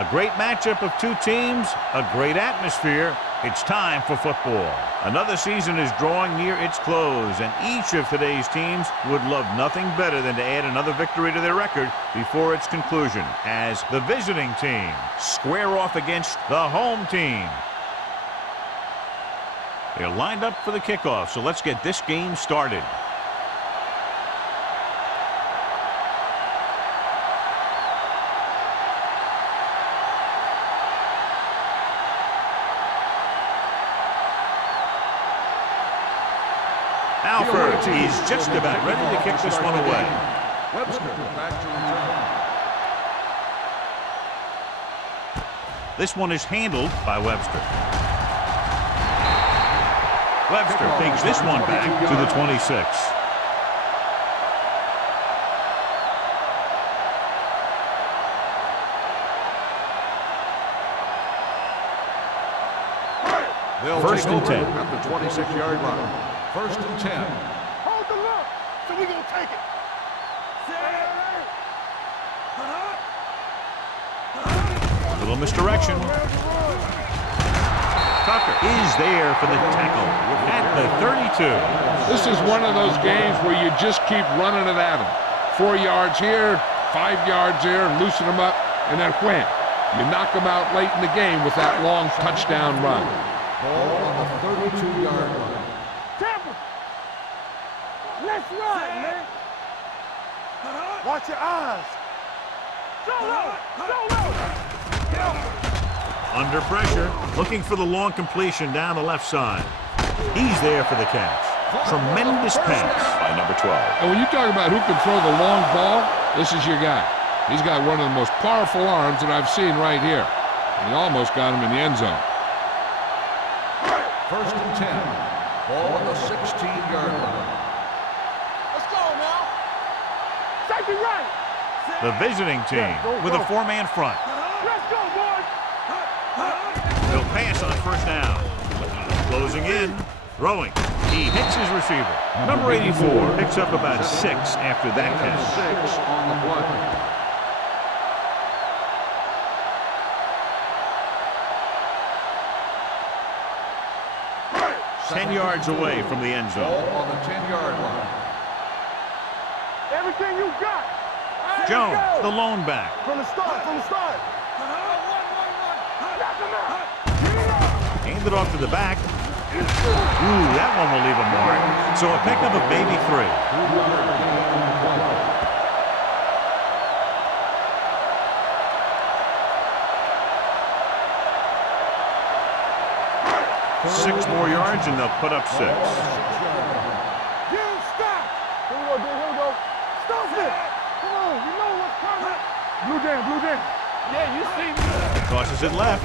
A great matchup of two teams, a great atmosphere. It's time for football. Another season is drawing near its close, and each of today's teams would love nothing better than to add another victory to their record before its conclusion, as the visiting team square off against the home team. They're lined up for the kickoff, so let's get this game started. Alford is just about ready to kick this one away. Webster back to return. This one is handled by Webster. Webster takes this one back to the 26. First and 10 at the 26-yard line. First and 10. Hold the look, so we gonna take it. A little misdirection. Tucker is there for the tackle at the 32. This is one of those games where you just keep running it at them. 4 yards here, 5 yards there, and loosen them up, and then wham. You knock them out late in the game with that long touchdown run. Ball on the 32-yard line. Let's run, man. Watch your eyes. Go low. Under pressure, looking for the long completion down the left side. He's there for the catch. Tremendous pass by number 12. And when you talk about who can throw the long ball, this is your guy. He's got one of the most powerful arms that I've seen right here. And he almost got him in the end zone. First and 10. Ball on the 16-yard line. Let's go now. Safety right. The visiting team with a four-man front. Let's go, boys. He'll pass on first down. Closing in, throwing. He hits his receiver. Number 84 picks up about 6 after that catch. 6 on the play. Ten yards away from the end zone. Ball on the 10-yard line. Everything you got. Jones, the lone back. From the start. Handed off to the back. Ooh, that one will leave a mark. So a pickup of maybe 3. 2-yard gain on the play. 6 more yards and they'll put up 6. You stop. Here we go. Stop it. Come on, you know what's coming. Blue jam. Yeah, you see me. Tosses it left.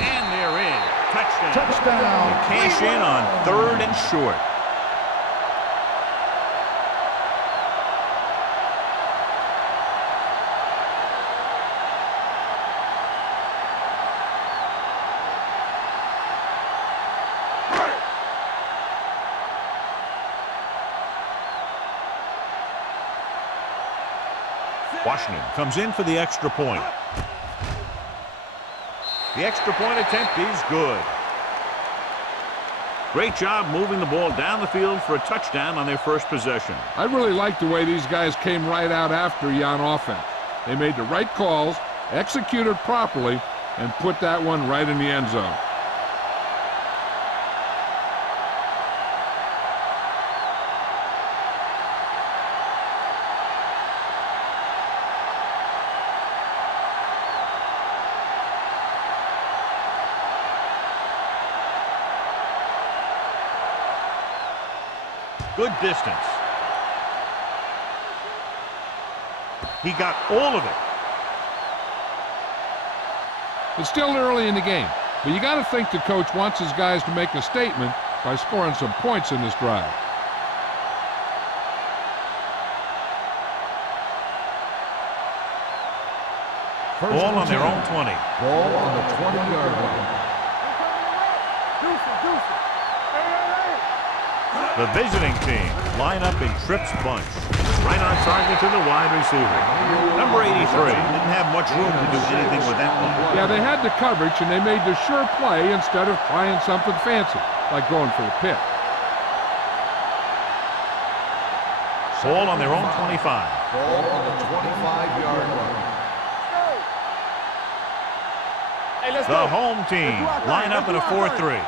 And they're in. Touchdown. Touchdown. Cash in on 3rd and short. Washington comes in for the extra point. The extra point attempt is good. Great job moving the ball down the field for a touchdown on their first possession. I really like the way these guys came right out after you on offense. They made the right calls, executed properly, and put that one right in the end zone. Good distance. He got all of it. It's still early in the game, but you got to think the coach wants his guys to make a statement by scoring some points in this drive. Ball on their own 20. Ball on the 20-yard line. The visiting team line up in trips bunch. Right on target to the wide receiver. Number 83 didn't have much room to do anything with that one. Yeah, they had the coverage, and they made the sure play instead of trying something fancy, like going for the pick. Ball on their own 25. Ball on the 25-yard line. The home team line up in a 4-3.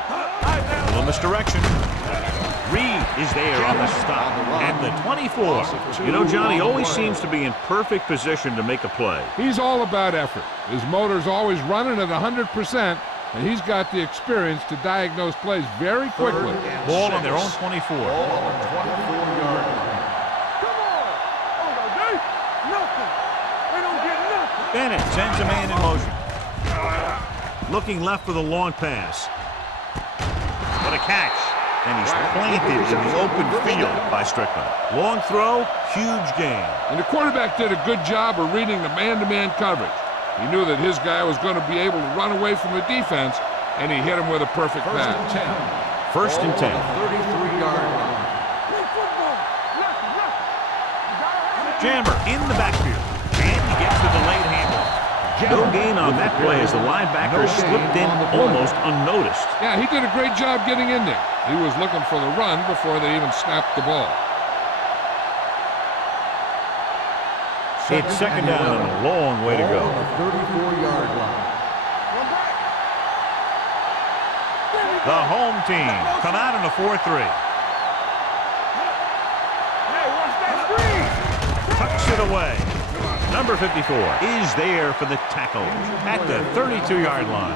Little misdirection. Reed is there on the stop at the 24. You know, Johnny always seems to be in perfect position to make a play. He's all about effort. His motor's always running at 100%, and he's got the experience to diagnose plays very quickly. Ball on their own 24. Ball on the 24-yard line. Bennett sends a man in motion. Looking left for the long pass. What a catch. And he's planted in the open field by Strickland. Long throw, huge gain. And the quarterback did a good job of reading the man-to-man coverage. He knew that his guy was going to be able to run away from the defense, and he hit him with a perfect pass. First and 10. 33-yard line. Jammer in the backfield. And he gets the delayed handoff. No gain on that play as the linebacker slipped in almost unnoticed. Yeah, he did a great job getting in there. He was looking for the run before they even snapped the ball. It's second down and a long way to go. On the 34-yard line. The home team come out in a 4-3. Tucks it away. Number 54 is there for the tackle at the 32-yard line.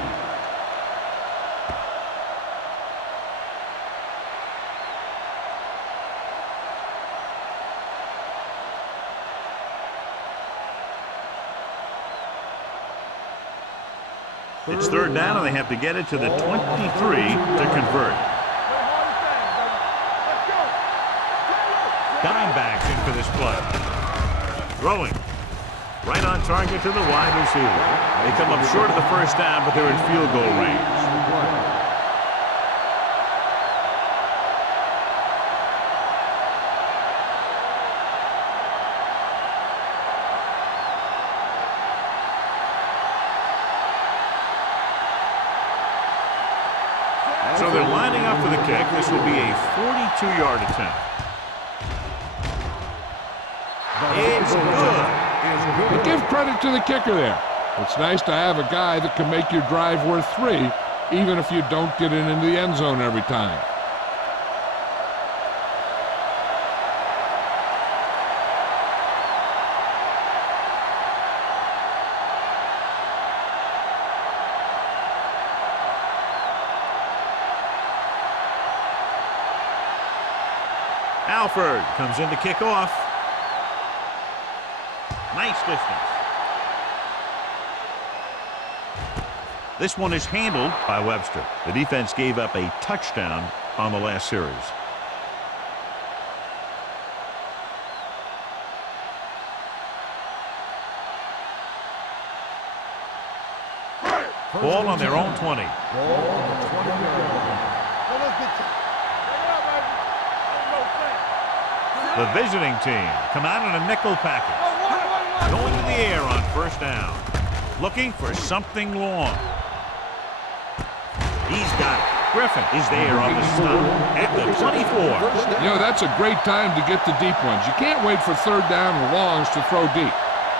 It's third down, and they have to get it to the 23 to convert. Dimebacks in for this play. Throwing. Right on target to the wide receiver. They come up short of the first down, but they're in field goal range. So they're lining up for the kick. This will be a 42-yard attempt. It's good. But give credit to the kicker there. It's nice to have a guy that can make your drive worth 3, even if you don't get it into the end zone every time. Alford comes in to kick off. Nice distance. This one is handled by Webster. The defense gave up a touchdown on the last series. Ball on their own 20. Ball on the 20-yard line. The visiting team come out in a nickel package. Going to the air on first down. Looking for something long. He's got it. Griffin is there on the stop at the 24. You know, that's a great time to get the deep ones. You can't wait for third down and longs to throw deep.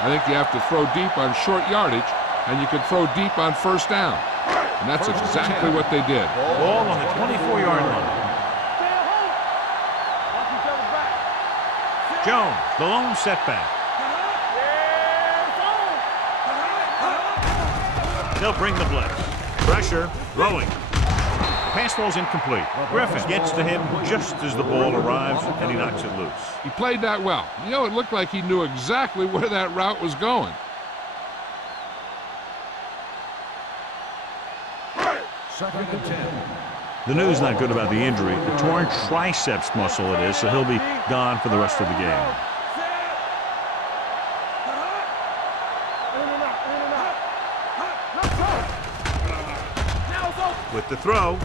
I think you have to throw deep on short yardage, and you can throw deep on first down. And that's exactly what they did. Ball on the 24-yard line. Jones, the lone setback. They'll bring the blitz. Pressure, throwing. Pass falls incomplete. Griffin gets to him just as the ball arrives, and he knocks it loose. He played that well. You know, it looked like he knew exactly where that route was going. Second and 10. The news not good about the injury. A torn triceps muscle it is, so he'll be gone for the rest of the game. With the throw,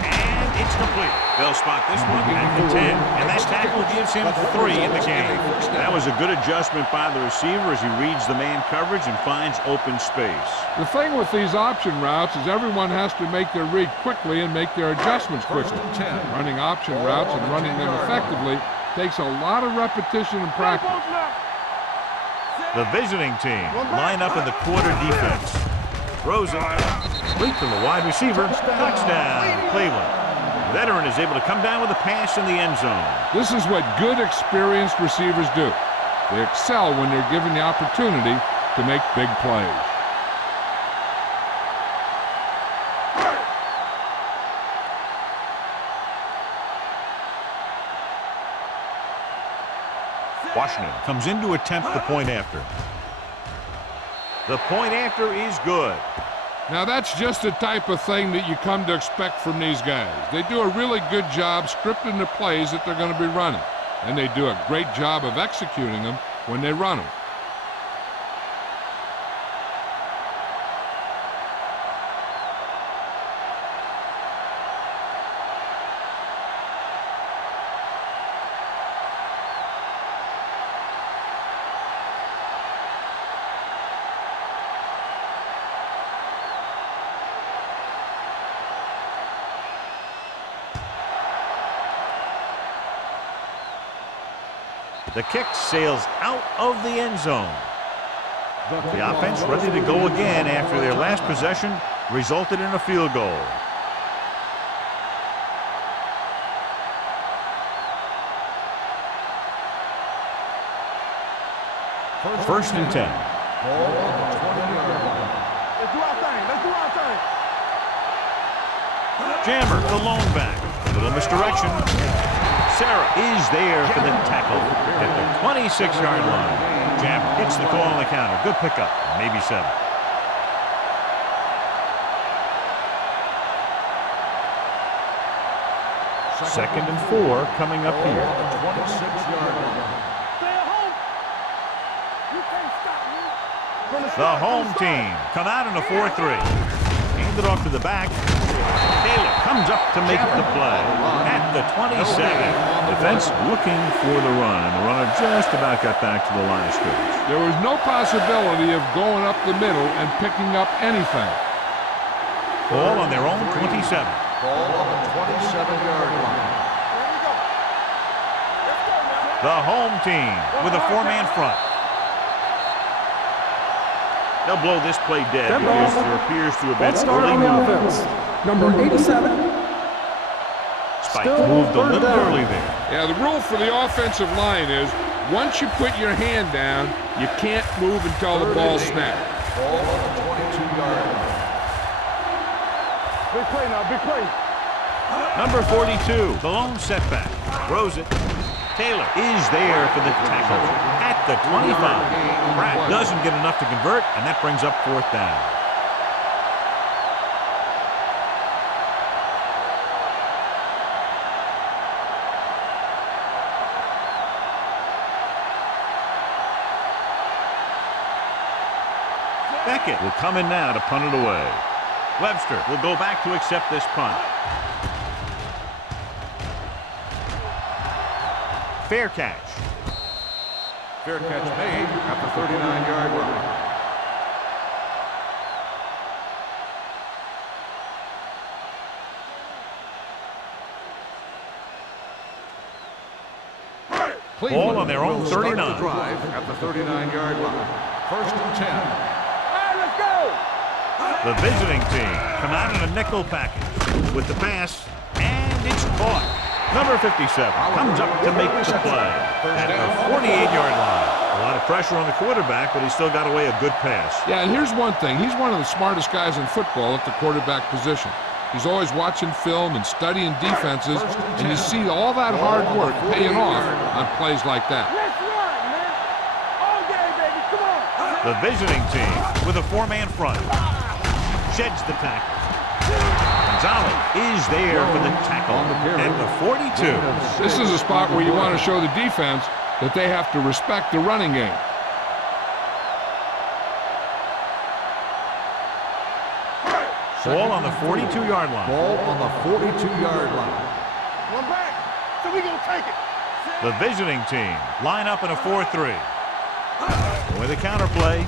and It's complete. They'll spot this one at the 10. And that tackle gives him 3 in the game. That was a good adjustment by the receiver as he reads the man coverage and finds open space. The thing with these option routes is everyone has to make their read quickly and make their adjustments quickly. Running option routes and running them effectively takes a lot of repetition and practice. The visiting team line up in the quarter defense. Throws it. Complete from the wide receiver. Touchdown, Cleveland. The veteran is able to come down with a pass in the end zone. This is what good, experienced receivers do. They excel when they're given the opportunity to make big plays. Washington comes in to attempt the point after. The point after is good. Now that's just the type of thing that you come to expect from these guys. They do a really good job scripting the plays that they're going to be running. And they do a great job of executing them when they run them. The kick sails out of the end zone. The offense ready to go again after their last possession resulted in a field goal. First and 10. Let's do our thing. Let's do our thing. Jammer, the lone back. Little misdirection. Sarah is there for the tackle at the 26-yard line. Jammer hits the call on the counter. Good pickup. Maybe 7. Second and 4 coming up here. 26-yard line. Stay at home. You can't stop me. The home team come out in a 4-3. Hand it off to the back. Taylor comes up to make the play at the 27. Defense looking for the run, and the runner just about got back to the line of scrimmage. There was no possibility of going up the middle and picking up anything. Ball on their own 27. Ball on the 27-yard line. The home team with a 4-man front. They'll blow this play dead because there appears to have been early movement. Number 87. Spike moved a little early there. Yeah, the rule for the offensive line is once you put your hand down, you can't move until the ball snaps. Ball on the 22-yard line. Big play now, big play. Number 42, the lone setback. Throws it. Taylor is there for the tackle at the 25. Pratt doesn't get enough to convert, and that brings up 4th down. Beckett will come in now to punt it away. Webster will go back to accept this punt. Fair catch. Fair catch made at the 39-yard line. Ball on their own will start 39. the drive at the 39-yard line. First and 10. All right, let's go. The visiting team come out in a nickel package with the pass, and it's caught. Number 57 comes up to make the play at the 48-yard line. A lot of pressure on the quarterback, but he still got away a good pass. Yeah, and here's one thing. He's one of the smartest guys in football at the quarterback position. He's always watching film and studying defenses, and you see all that hard work paying off on plays like that. Let's run, man. All day, baby. Come on. The visiting team with a 4-man front sheds the tackle. Gonzalez is there for the tackle at the 42. This is a spot where you want to show the defense that they have to respect the running game. Ball on the 42-yard line. Ball on the 42-yard line. One back. So we gonna take it. The visiting team line up in a 4-3. With a counterplay,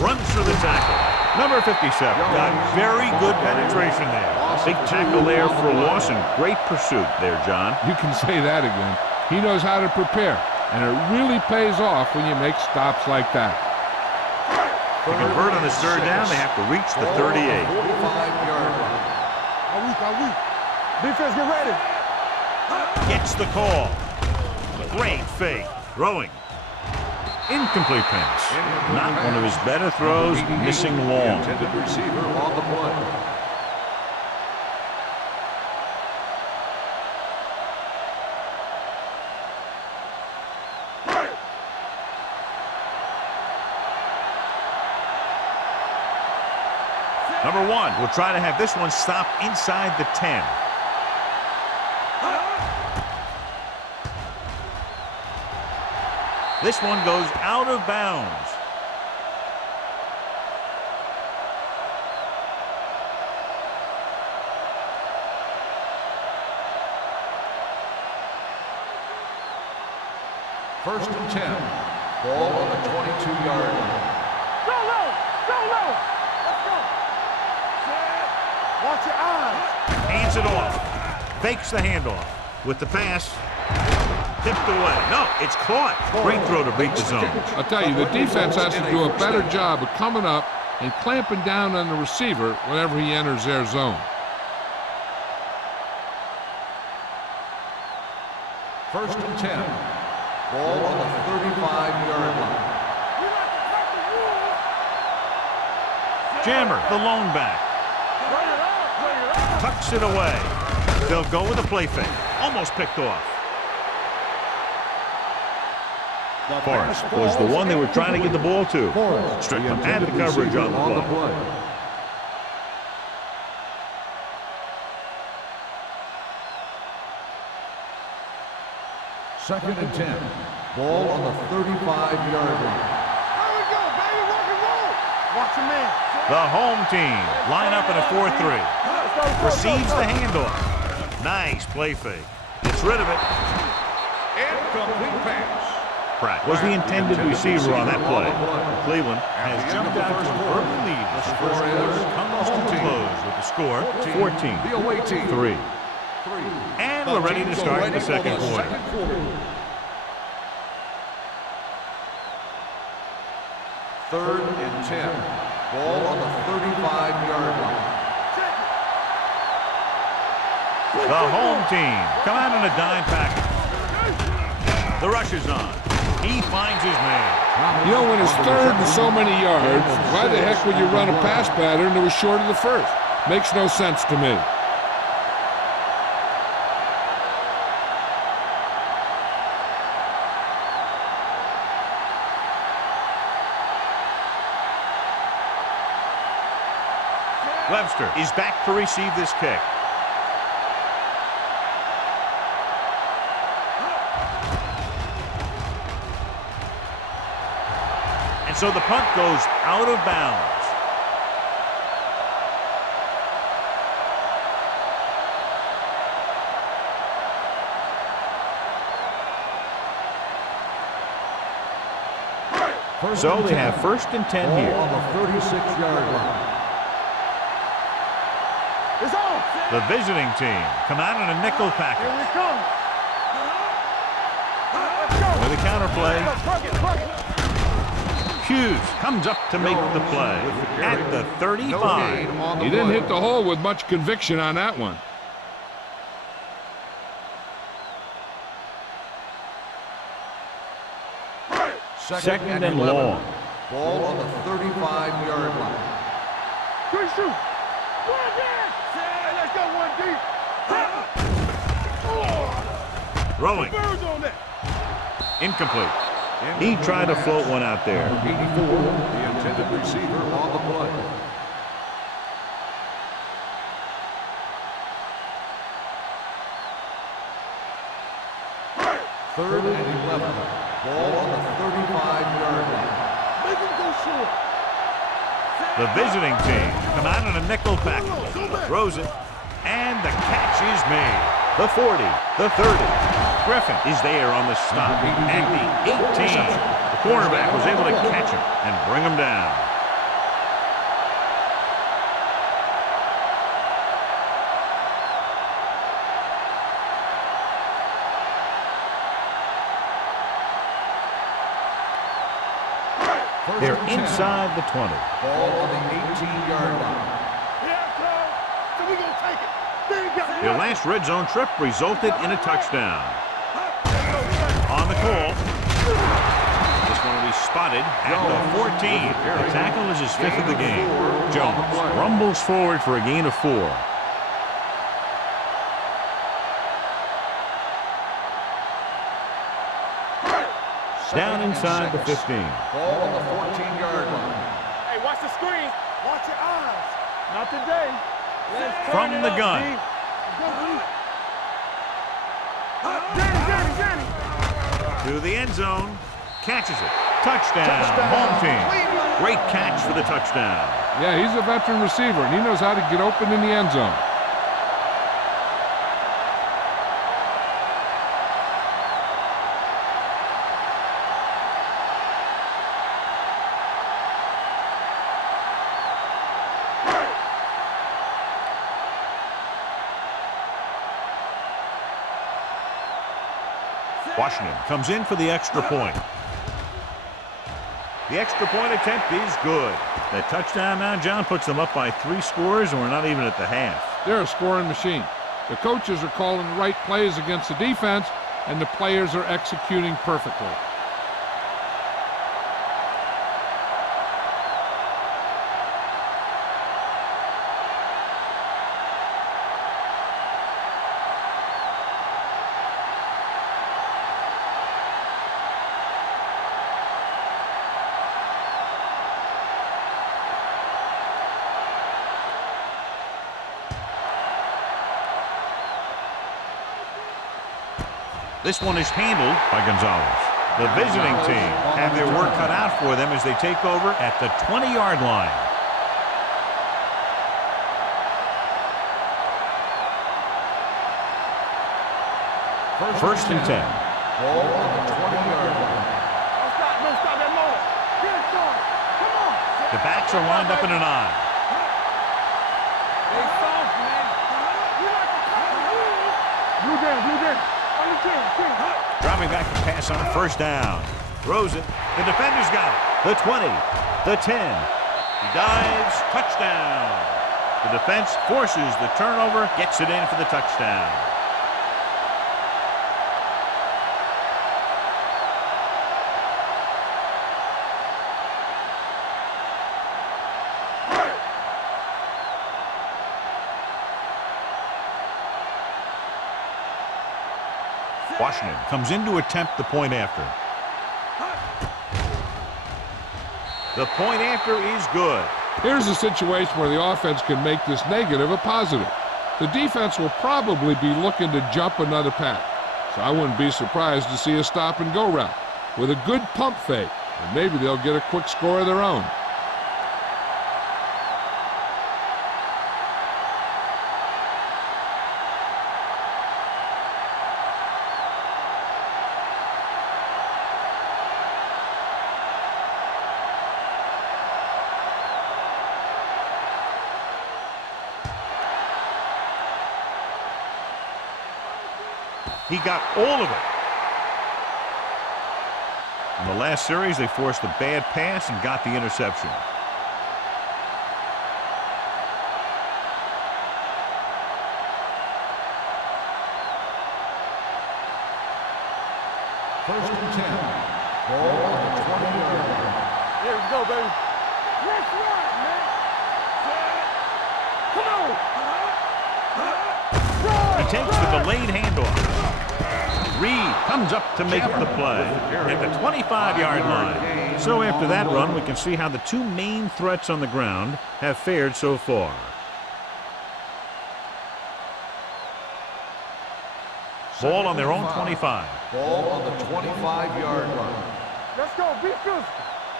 runs through the tackle. Number 57 got very good penetration there. Big tackle there for a loss and great pursuit there, John. You can say that again. He knows how to prepare, and it really pays off when you make stops like that. To convert on this third down, they have to reach the 38. 45-yard line. Are we? Defense, get ready. Gets the call. Great fake. Throwing. Incomplete pass. Not one of his better throws, missing long. Intended receiver on the play. Number 1 will try to have this one stop inside the 10. This one goes out of bounds. First and 10. Ball on the 22-yard line. Go low. Let's go. Watch your eyes. Hands it off. Fakes the handoff. With the pass. Tipped away. No, it's caught. Great throw to beat the zone. I'll tell you, the defense has to do a better job of coming up and clamping down on the receiver whenever he enters their zone. First and 10. Ball on the 35-yard line. Jammer, the lone back. Tucks it away. They'll go with a play fake. Almost picked off. Forrest was the one they were trying to get the ball to. Strickland had the coverage on the play. Second and 10. Ball on the 35-yard line. There we go, baby. Rock and roll. Watch your man. The home team line up in a 4-3. Receives the handoff. Nice play fake. Gets rid of it. Incomplete pass. Pratt was the intended receiver on that play. Cleveland has jumped out to an early lead as the first quarter comes to a close with the score 14-3. And we're ready to start the second quarter. Third and 10. Ball on the 35-yard line. The home team come out in a dime package. The rush is on. He finds his man. You know, when it's third and so many yards, why the heck would you run a pass pattern that was short of the first? Makes no sense to me. Webster is back to receive this kick. And so the punt goes out of bounds. So they have first and 10 here. On the 36-yard line. It's on. The visiting team come out in a nickel package. Here we come. Let's go. With a counterplay. Hughes comes up to make the play at the 35. He didn't hit the hole with much conviction on that one. Second and long. Ball on the 35-yard line. Good shoot. One down. Let's go one deep. Throwing. Birds on that. Incomplete. He tried to float one out there. 84, the intended receiver on the play. Third and 11. Ball on the 35-yard line. Make him go short. The visiting team come out in a nickel package. Throws it. And the catch is made. The 40, the 30. Griffin is there on the stop at the 18. The cornerback was able to catch him and bring him down. They're inside the 20. Ball on the 18-yard line. So we gonna take it. Their last red zone trip resulted in a touchdown. On the call. This one will be spotted at the 14. The tackle is his 5th of the game. Jones rumbles forward for a gain of 4. Down inside the 15. Ball on the 14-yard line. Hey, watch the screen. Watch your eyes. Not today. From the gun. To the end zone. Catches it. Touchdown. Home team. Great catch for the touchdown. Yeah, he's a veteran receiver, and he knows how to get open in the end zone. Washington comes in for the extra point. The extra point attempt is good. That touchdown now, John, puts them up by 3 scores, and we're not even at the half. They're a scoring machine. The coaches are calling the right plays against the defense, and the players are executing perfectly. This one is handled by Gonzalez. The visiting team have their work cut out for them as they take over at the 20-yard line. First and 10. Ball on the 20-yard line. Don't stop that motor. Get it started. Come on. The backs are lined up in an eye. Hey, soft, man. You like the color. Blue down. On the 10. Dropping back to pass on first down. Throws it. The defender's got it. The 20. The 10. He dives. Touchdown. The defense forces the turnover. Gets it in for the touchdown. Washington comes in to attempt the point after. The point after is good. Here's a situation where the offense can make this negative a positive. The defense will probably be looking to jump another pack, so I wouldn't be surprised to see a stop-and-go route with a good pump fake, and maybe they'll get a quick score of their own. He got all of it. In the last series, they forced a bad pass and got the interception. First and 10. Ball on the 20-yard line. Here we go, baby. Let's ride, man. Come on. He takes the delayed handoff. Reed comes up to make the play at the 25-yard line. So after that run, we can see how the two main threats on the ground have fared so far. Ball on their own 25. Ball on the 25-yard line. Let's go. Be physical.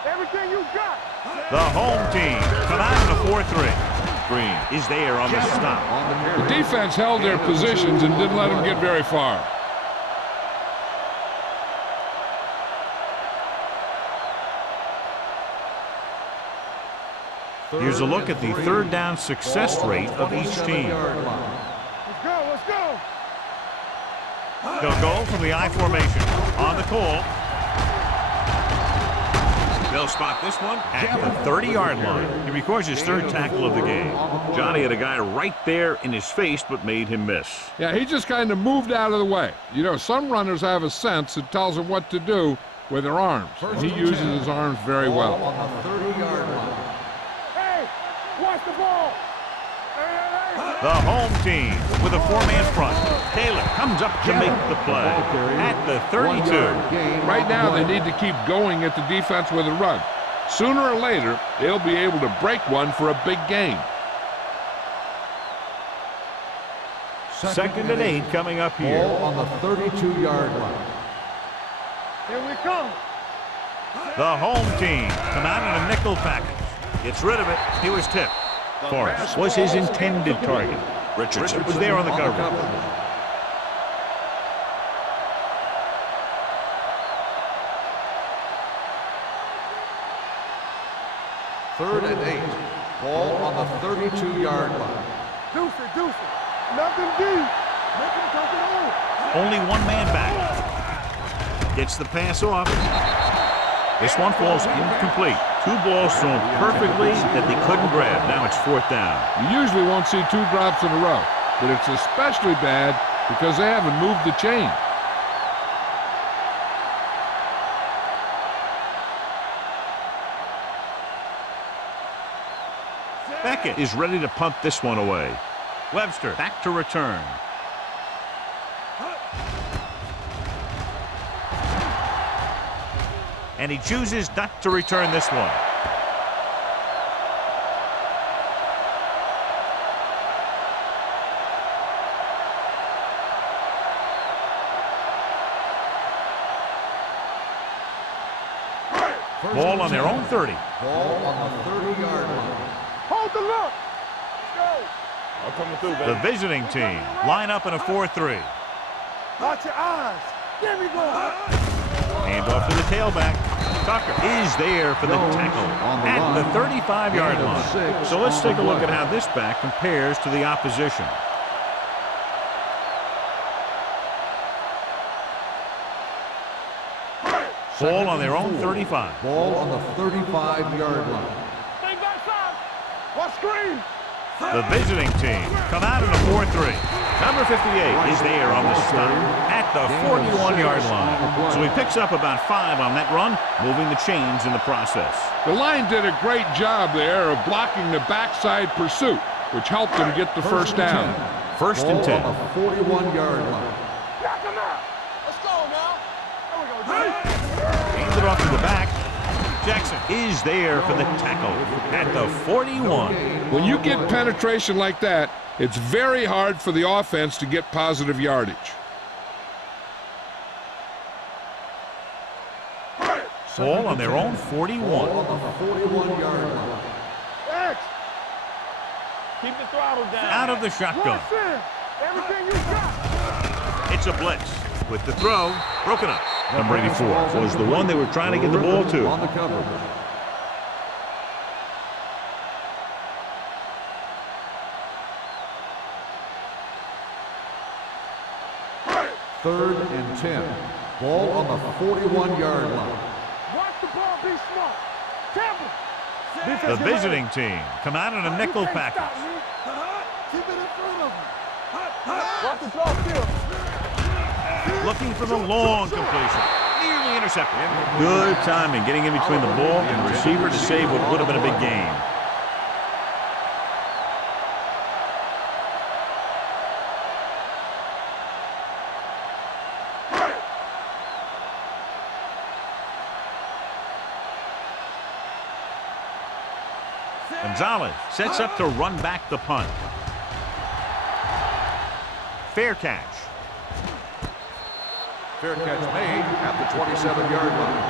Everything you got. The home team come out in a 4-3. Green is there on the stop. The defense held their positions and didn't let them get very far. Here's a look at the third down success rate of each team. Let's go, let's go. They'll go from the I formation on the call. They'll spot this one at the 30-yard line. He records his third tackle of the game. Johnny had a guy right there in his face, but made him miss. Yeah, he just kind of moved out of the way. You know, some runners have a sense that tells them what to do with their arms. And he uses his arms very well. On the 30-yard line. Hey, watch the ball. The home team with a four-man front. Taylor comes up to make the play at the 32. Right now, they need to keep going at the defense with a run. Sooner or later, they'll be able to break one for a big gain. Second and 8 coming up here. Ball on the 32-yard line. Here we come. The home team come out in a nickel package. Gets rid of it. He was tipped. Forrest was his intended target. Richardson was there on the coverage. Third and 8. Ball on the 32-yard line. Deuce it. Nothing deep. Make him tuck it on. Only one man back. Gets the pass off. This one falls incomplete. Two balls thrown perfectly that they couldn't grab. Now it's fourth down. You usually won't see two drops in a row, but it's especially bad because they haven't moved the chain. Beckett is ready to punt this one away. Webster back to return. And he chooses not to return this one. Ball on their own 30. Ball on the 30-yard line. Hold the look. Let's go. I'm coming through, baby. The visiting team line up in a 4-3. Watch your eyes. There we go. Hand off to the tailback. Tucker is there for the tackle at the 35-yard line. So let's take a look at how this back compares to the opposition. Ball on their own 35. Ball on the 35-yard line. Bring that side. Watch screen. The visiting team come out in a 4-3. Number 58 is there on the stop at the 41-yard line. So he picks up about 5 on that run, moving the chains in the process. The line did a great job there of blocking the backside pursuit, which helped them get the first down. First and 10. On the 41-yard line. Knock him out. Let's go now. There we go. Hands it off to the back. Jackson is there for the tackle at the 41. When you get penetration like that, it's very hard for the offense to get positive yardage. Ball on their own 41. On the 41-yard line. X. Keep the throttle down. Out of the shotgun. Watch in. Everything you got. It's a blitz with the throw broken up. Number 84 was the one they were trying to get the ball to. On the cover. Third and 10. Ball on the 41-yard line. Watch the ball. Be smart. Temple. The visiting team come out in a nickel package. Keep it in front of him. Watch the throw still. Looking for the long completion. Nearly intercepted. Good timing, getting in between the ball and the receiver to save what would have been a big gain. Gonzalez sets up to run back the punt. Fair catch. Fair catch made at the 27-yard line.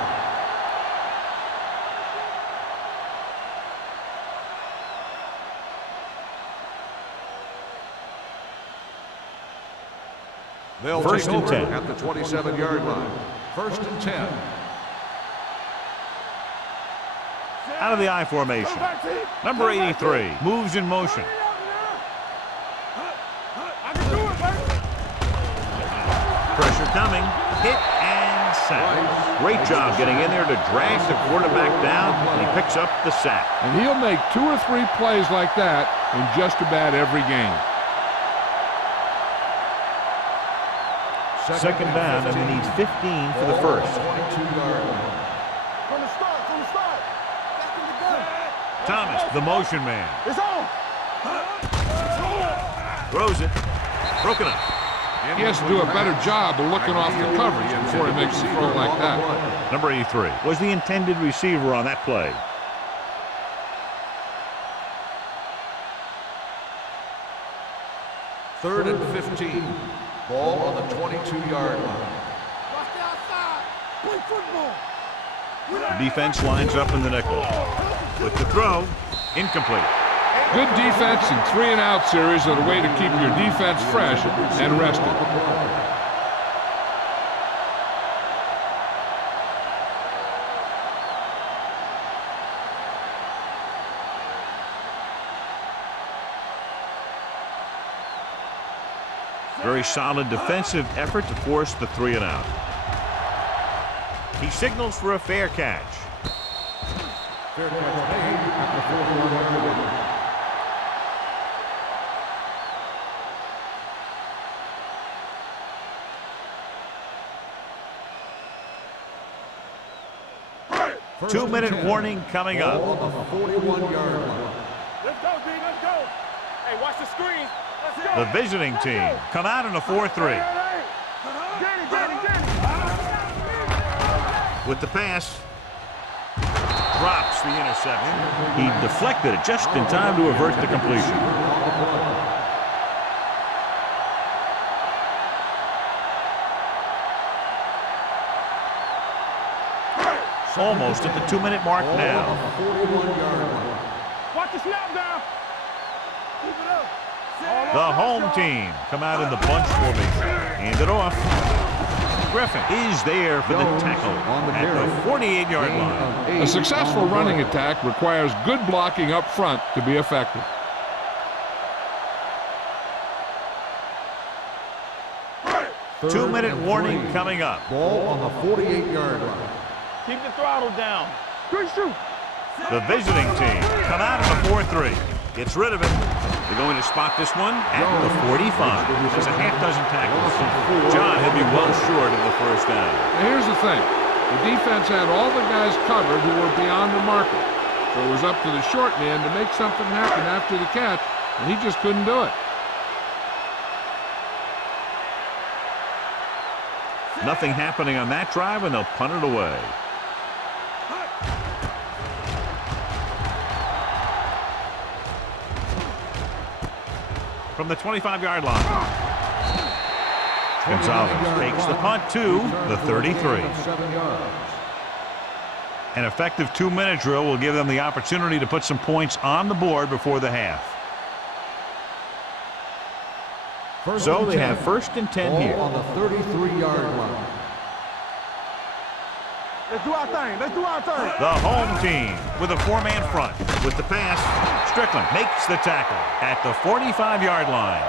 They'll First take and over 10. at the 27-yard line. First and 10. Out of the I formation. Number 83 moves in motion. Pressure coming. Hit and sack. Great job getting in there to drag the quarterback down, and he picks up the sack. And he'll make 2 or 3 plays like that in just about every game. Second down, and he needs 15 for the first. 22-yard line. From the start, from the start. Back in the gun. Thomas, the motion man. It's on. Throws it. Broken up. He has to do a better job of looking off the coverage before he makes a throw like that. Number 83 was the intended receiver on that play. Third and 15. Ball on the 22-yard line. Watch the outside. Play football. The defense lines up in the nickel. With the throw, incomplete. Good defense and 3-and-out series are the way to keep your defense fresh and rested. Very solid defensive effort to force the 3-and-out. He signals for a fair catch. Fair catch made at the 41-yard line. Two-minute warning coming up. Ball on the 41-yard line. Let's go, D. Let's go. Hey, watch the screen. Let's go. The visiting team come out in a 4-3. With the pass, drops the interception. He deflected it just in time to avert the completion. Almost at the 2-minute mark now. 41-yard line. Watch the snap down. Keep it up. The home team come out in the bunch formation. Hand it off. Griffin is there for the tackle at the 48-yard line. A successful running attack requires good blocking up front to be effective. Two-minute warning coming up. Ball on the 48-yard line. Keep the throttle down. The visiting team come out in a 4-3. Gets rid of it. They're going to spot this one at the 45. There's a half dozen tackles. John, he'll be well short of the first down. Now here's the thing. The defense had all the guys covered who were beyond the marker. So it was up to the short man to make something happen after the catch, and he just couldn't do it. Nothing happening on that drive, and they'll punt it away. From the 25-yard line. Gonzalez takes the punt to the 33. 7 yards. An effective 2-minute drill will give them the opportunity to put some points on the board before the half. So they have first and 10 here. Ball on the 33-yard line. Let's do our thing. Let's do our thing. The home team with a 4-man front. With the pass, Strickland makes the tackle at the 45-yard line.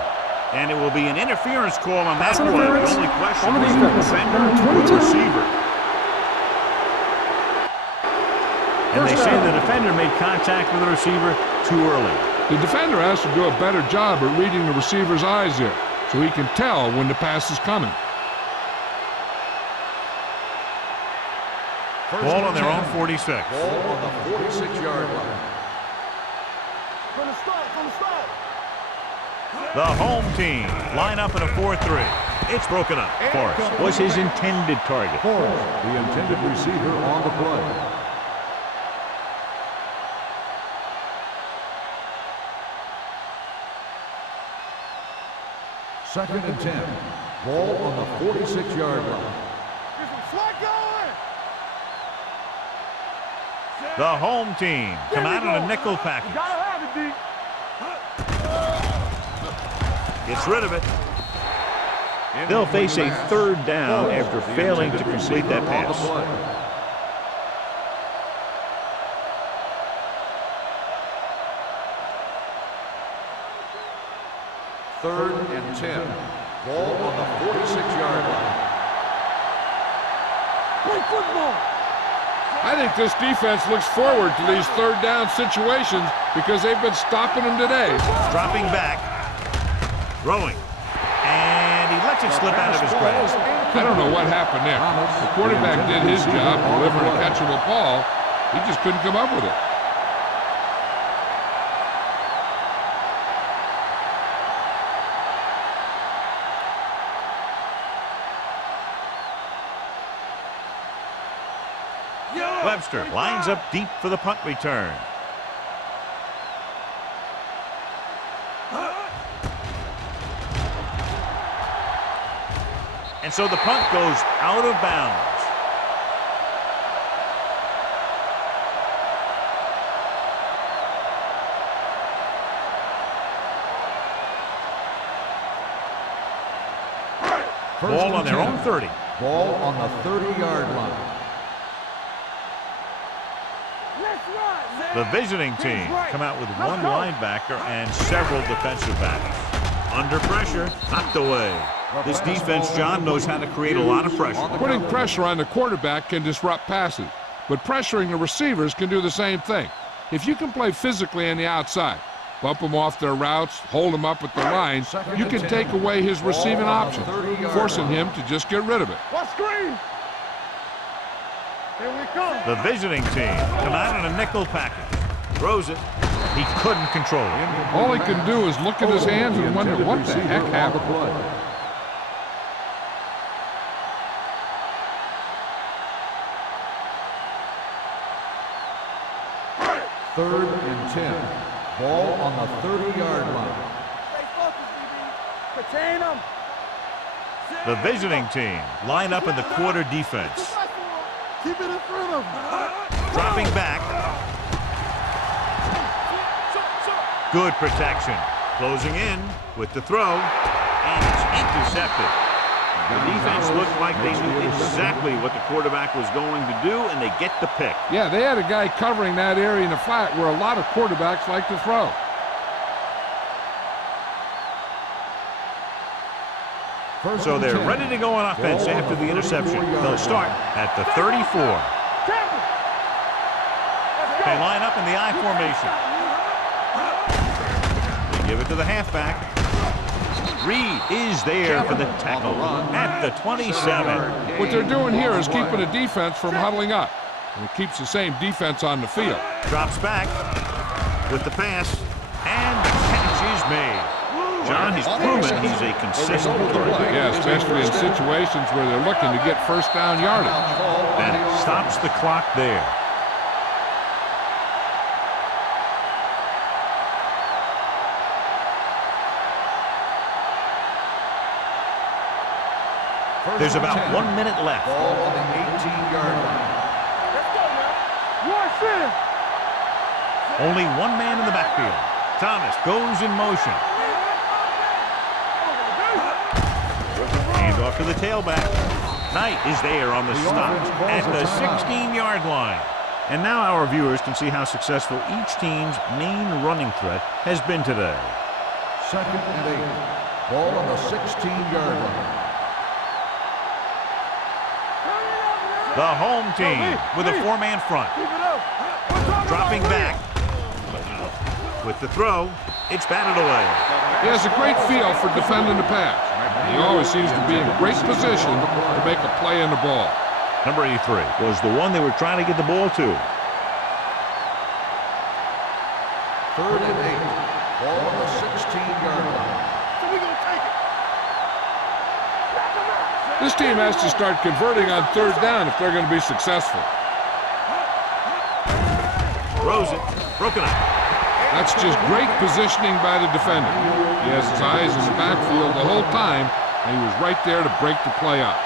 And it will be an interference call on that play. The only question was the defender or the receiver. And they say the defender made contact with the receiver too early. The defender has to do a better job at reading the receiver's eyes there, so he can tell when the pass is coming. Ball on their own 46. Ball on the 46-yard line. From the start, from the start. The home team line up in a 4-3. It's broken up. Forrest was his intended target. Forrest, the intended receiver on the play. Second and 10. Ball on the 46-yard line. Get some slack going. The home team come out in a nickel package. Gotta have it, D. Gets rid of it. They'll face a third down after failing to complete that pass. Third and 10. Ball on the 46-yard line. Play football. I think this defense looks forward to these third down situations because they've been stopping them today. Dropping back. Throwing. And he lets it slip out of his grasp. I don't know what happened there. The quarterback did his job, delivering a catchable ball. He just couldn't come up with it. Webster lines up deep for the punt return. And so the punt goes out of bounds. Ball on their own 30. Ball on the 30-yard line. The visiting team come out with one linebacker and several defensive backs. Under pressure, knocked away. This defense, John, knows how to create a lot of pressure. Putting pressure on the quarterback can disrupt passes, but pressuring the receivers can do the same thing. If you can play physically on the outside, bump them off their routes, hold them up at the line, you can take away his receiving option, forcing him to just get rid of it. What screen? Here we come. The visiting team come out in a nickel package. Throws it. He couldn't control it. All he can do is look at his hands and wonder what the heck happened. Third and 10. Ball on the 30-yard line. Stay focused, BB. Contain them. The visiting team line up in the quarter defense. Keep it in front of them. Dropping back. Good protection. Closing in with the throw. And it's intercepted. The defense looked like they knew exactly what the quarterback was going to do, and they get the pick. Yeah, they had a guy covering that area in the flat where a lot of quarterbacks like to throw. So they're ready to go on offense after the interception. They'll start at the 34. They line up in the I formation. They give it to the halfback. Reed is there for the tackle at the 27. What they're doing here is keeping the defense from huddling up. And it keeps the same defense on the field. Drops back with the pass, and the catch is made. John, he's proven he's a consistent player. Yeah, especially in situations where they're looking to get first down yardage. And stops the clock there. There's about 1 minute left. Ball on the 18-yard line. Let's go now. Watch this. Only one man in the backfield. Thomas goes in motion. Hand off to the tailback. Knight is there on the stop at the 16-yard line. And now our viewers can see how successful each team's main running threat has been today. Second and 8. Ball on the 16-yard line. The home team with a four-man front. Dropping back. With the throw, it's batted away. He has a great feel for defending the pass. He always seems to be in great position to make a play in the ball. Number 83 was the one they were trying to get the ball to. Third and 8. Ball on the 16-yard line. So we're going to take it. This team has to start converting on third down if they're going to be successful. Throws it. Broken up. That's just great positioning by the defender. He has his eyes in the backfield the whole time, and he was right there to break the play up.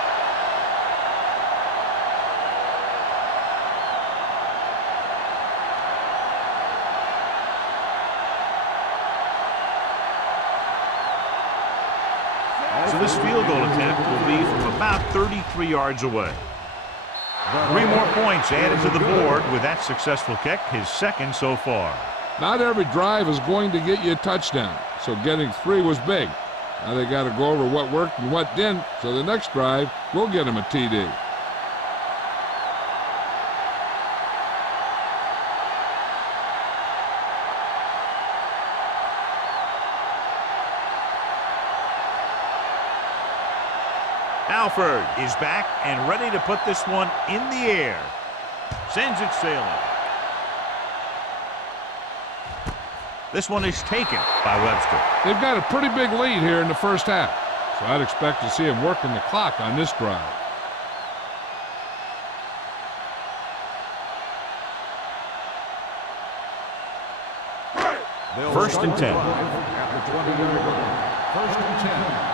So this field goal attempt will be from about 33 yards away. 3 more points added to the board with that successful kick, his second so far. Not every drive is going to get you a touchdown, so getting 3 was big. Now they got to go over what worked and what didn't, so the next drive will get him a TD. Alford is back and ready to put this one in the air. Sends it sailing. This one is taken by Webster. They've got a pretty big lead here in the first half, so I'd expect to see him working the clock on this drive. First and 10. At the 20-yard line. First and 10.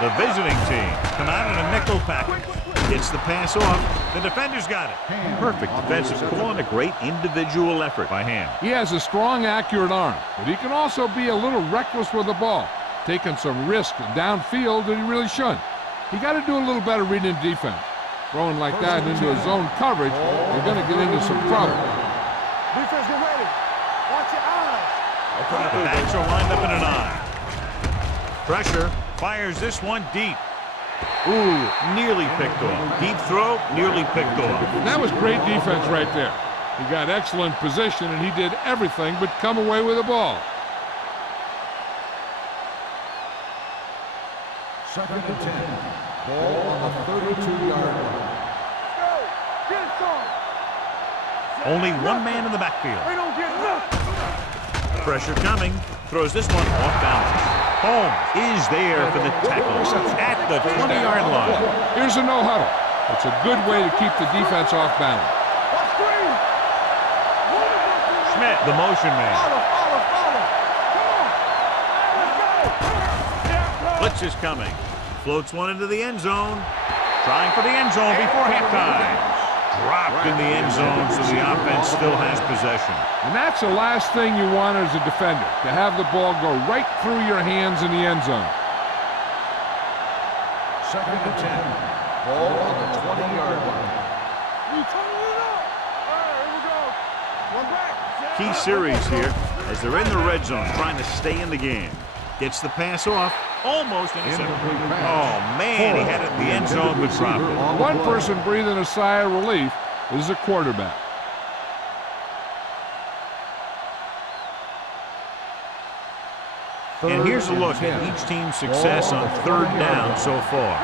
The visiting team come out in a nickel package. Gets the pass off. The defender's got it. Perfect defensive call and a great individual effort by Ham. He has a strong, accurate arm, but he can also be a little reckless with the ball, taking some risk downfield that he really shouldn't. He got to do a little better reading defense. Throwing like that into his zone coverage, they're going to get into some trouble. Defense, get ready. Watch your eyes. The backs are lined up in an eye. Pressure. Fires this one deep. Ooh, nearly picked off. Deep throw, nearly picked off. And that was great defense right there. He got excellent position, and he did everything but come away with the ball. Second and 10. Ball on the 32-yard line. Go. Get it, son. Only one man in the backfield. They don't get nothing. Pressure coming. Throws this one off balance. Holmes is there for the tackle at the 20-yard line. Here's a no-huddle. It's a good way to keep the defense off balance. Schmidt, the motion man. Blitz is coming. Floats one into the end zone. Trying for the end zone before halftime. Dropped in the end zone, so the offense still has possession. And that's the last thing you want as a defender, to have the ball go right through your hands in the end zone. Second and 10. Ball on the 20-yard line. You turn it up. All right, here we go. One back. Key series here as they're in the red zone trying to stay in the game. Gets the pass off. Almost intercepted. Oh, man, he had it in the end zone but dropped it. One person breathing a sigh of relief is the quarterback. And here's a look at each team's success on third down so far.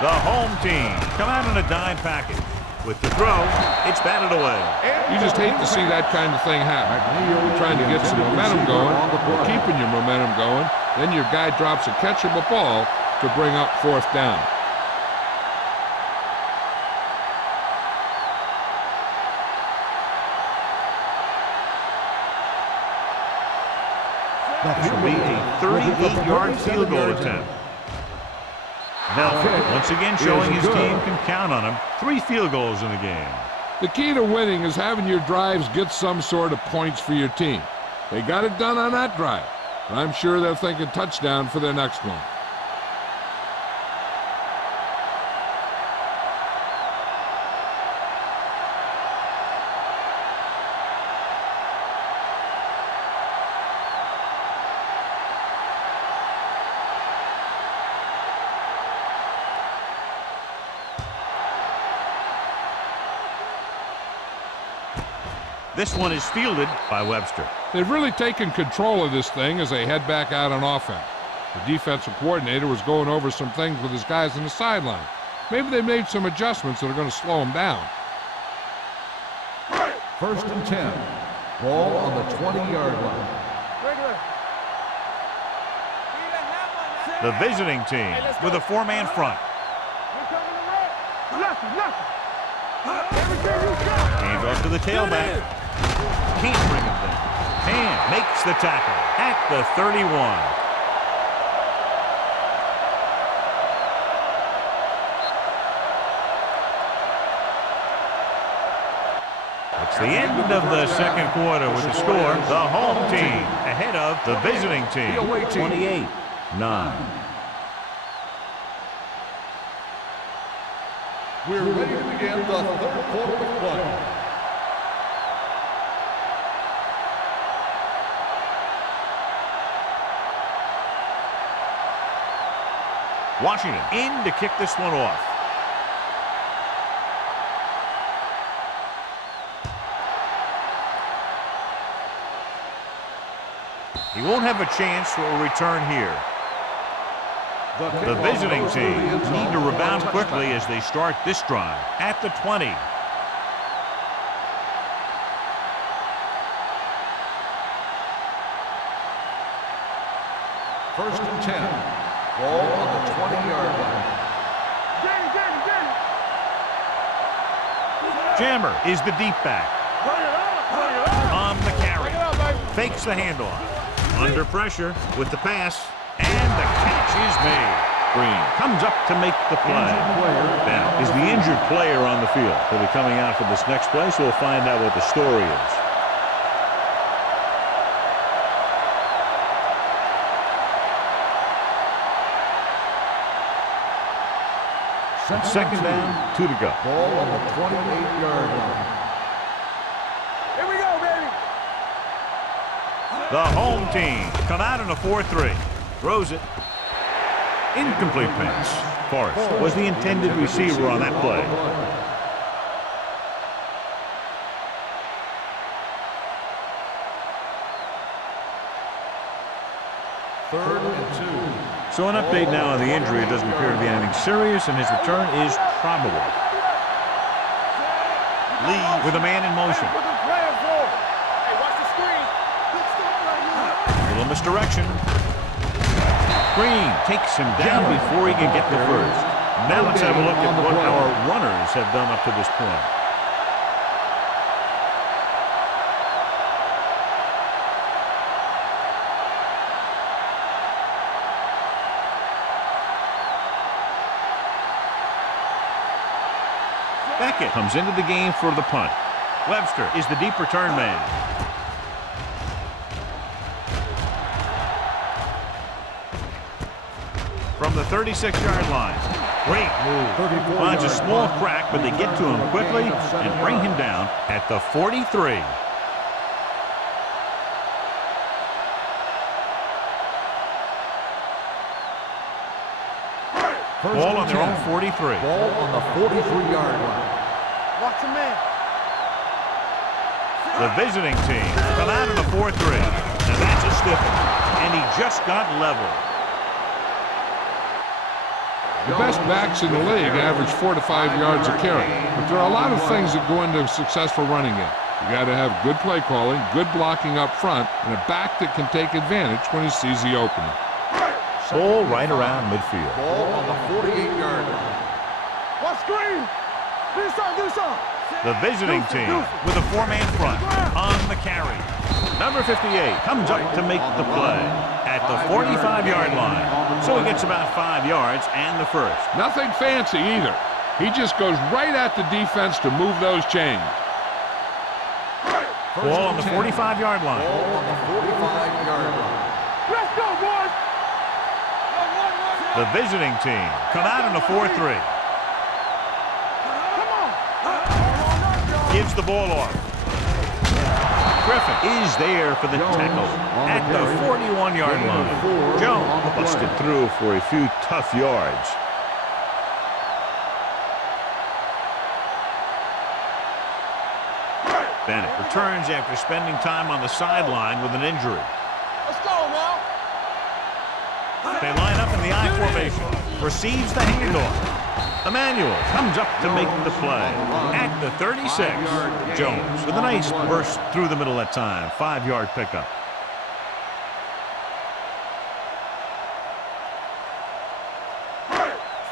The home team come out in a dime package. With the throw, it's batted away. You just hate to see that kind of thing happen. You're trying to get some momentum going, or keeping your momentum going, then your guy drops a catchable ball to bring up fourth down. That should be a 38-yard field goal attempt. Alford once again showing his team can count on him. 3 field goals in the game. The key to winning is having your drives get some sort of points for your team. They got it done on that drive, but I'm sure they're thinking touchdown for their next one. This one is fielded by Webster. They've really taken control of this thing as they head back out on offense. The defensive coordinator was going over some things with his guys on the sideline. Maybe they made some adjustments that are going to slow them down. First and 10. Ball on the 20-yard line. The visiting team with a 4-man front. Hands off to the tailback. Can't bring him down. Ham makes the tackle at the 31. It's The end of the second quarter with the score, the home team ahead of the visiting team, 28-9. We're ready to begin the third quarter of play. Washington in to kick this one off. He won't have a chance for a return here. The visiting team need to rebound quickly as they start this drive at the 20. First and 10. Ball on the 20-yard line. Jammer is the deep back. On the carry. Fakes the handoff. Under pressure with the pass. And the catch is made. Green comes up to make the play. That is the injured player on the field. He'll be coming out for this next play, so we'll find out what the story is. Second down, 2 to go. Ball on the 28-yard line. Here we go, baby. The home team come out in a 4-3. Throws it. Incomplete pass. Forrest was the intended receiver on that play. Third and 2. So an update now on the injury. It doesn't appear to be anything serious, and his return is probable. Lee with a man in motion. Hey, watch the screen. Little misdirection. Green takes him down before he can get the first. Now let's have a look at what our runners have done up to this point. Beckett comes into the game for the punt. Webster is the deep return man. From the 36-yard line. Great move. Finds a small crack, but they get to him quickly and bring him down at the 43. Ball on their own 43. Ball on the 43-yard line. Watch him in. The visiting team come out in a 4-3. Now that's a stiff one. And he just got level. The best backs in the league average 4 to 5 yards a carry. But there are a lot of things that go into a successful running game. You got to have good play calling, good blocking up front, and a back that can take advantage when he sees the opening. Ball right around midfield. Ball on the 48-yard line. Watch screen. Do something. The visiting team with a 4-man front on the carry. Number 58 comes up to make the play at the 45-yard line. So he gets about 5 yards and the first. Nothing fancy either. He just goes right at the defense to move those chains. Ball on the 45-yard line. Ball on the 45-yard line. Let's go, boys. The visiting team come out in a 4-3. Gives the ball off. Griffin is there for the tackle at the 41-yard line. Jones busted through for a few tough yards. Bennett returns after spending time on the sideline with an injury. Let's go now. They line up in the I formation. Receives the handoff. Emmanuel comes up to make the play at the 36. Jones with a nice burst through the middle that time. 5-yard pickup.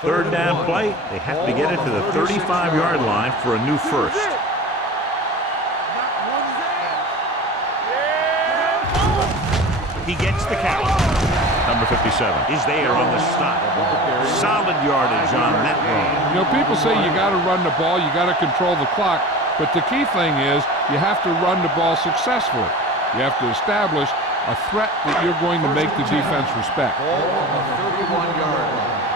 Third down play. They have to get it to the 35-yard line for a new first. He gets the count. Number 57 is there on the stop. Solid yardage on that run. You know, people say you got to run the ball, you got to control the clock, but the key thing is you have to run the ball successfully. You have to establish a threat that you're going to make the defense respect. Ball on the 31-yard line.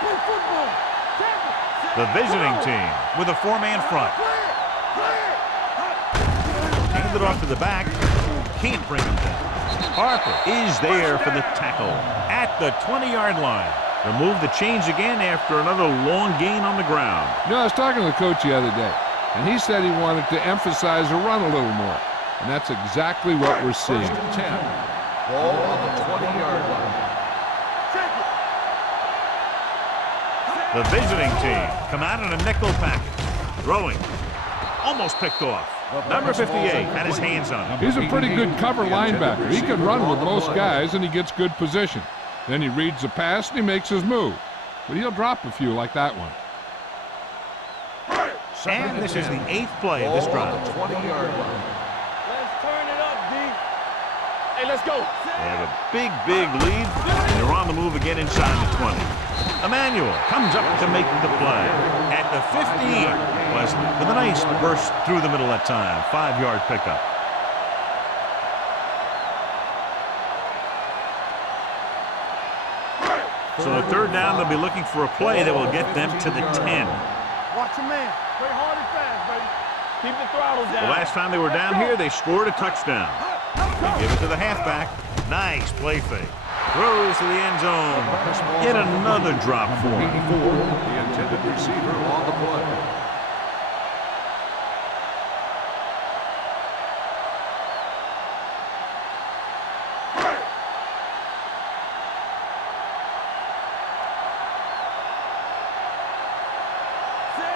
Play football. The visiting team with a four-man front. Hand it off to the back. Can't bring him down. Harper is there for the tackle at the 20-yard line. Remove the chains again after another long gain on the ground. You know, I was talking to the coach the other day, and he said he wanted to emphasize the run a little more. And that's exactly what we're seeing. 1st and 10. Ball on the 20-yard line. The visiting team come out in a nickel package. Throwing. Almost picked off. Number 58 had his hands on him. He's a pretty good cover linebacker. He can run with most guys, and he gets good position. Then he reads the pass, and he makes his move. But he'll drop a few like that one. And this is the 8th play of this drive. Ball on the 20-yard line. Let's turn it up, D. Hey, let's go. They have a big, big lead, and they're on the move again inside the 20. Emmanuel comes up to make the play. At the 15, Wesley with a nice burst through the middle that time. 5-yard pickup. So a 3rd down, they'll be looking for a play that will get them to the 10. Watch your man. Play hard and fast, baby. Keep the throttle The down. last time they were down here, they scored a touchdown. They give it to the halfback. Nice play fake. Throws to the end zone. Yet another drop for him. 84, the intended receiver on the play.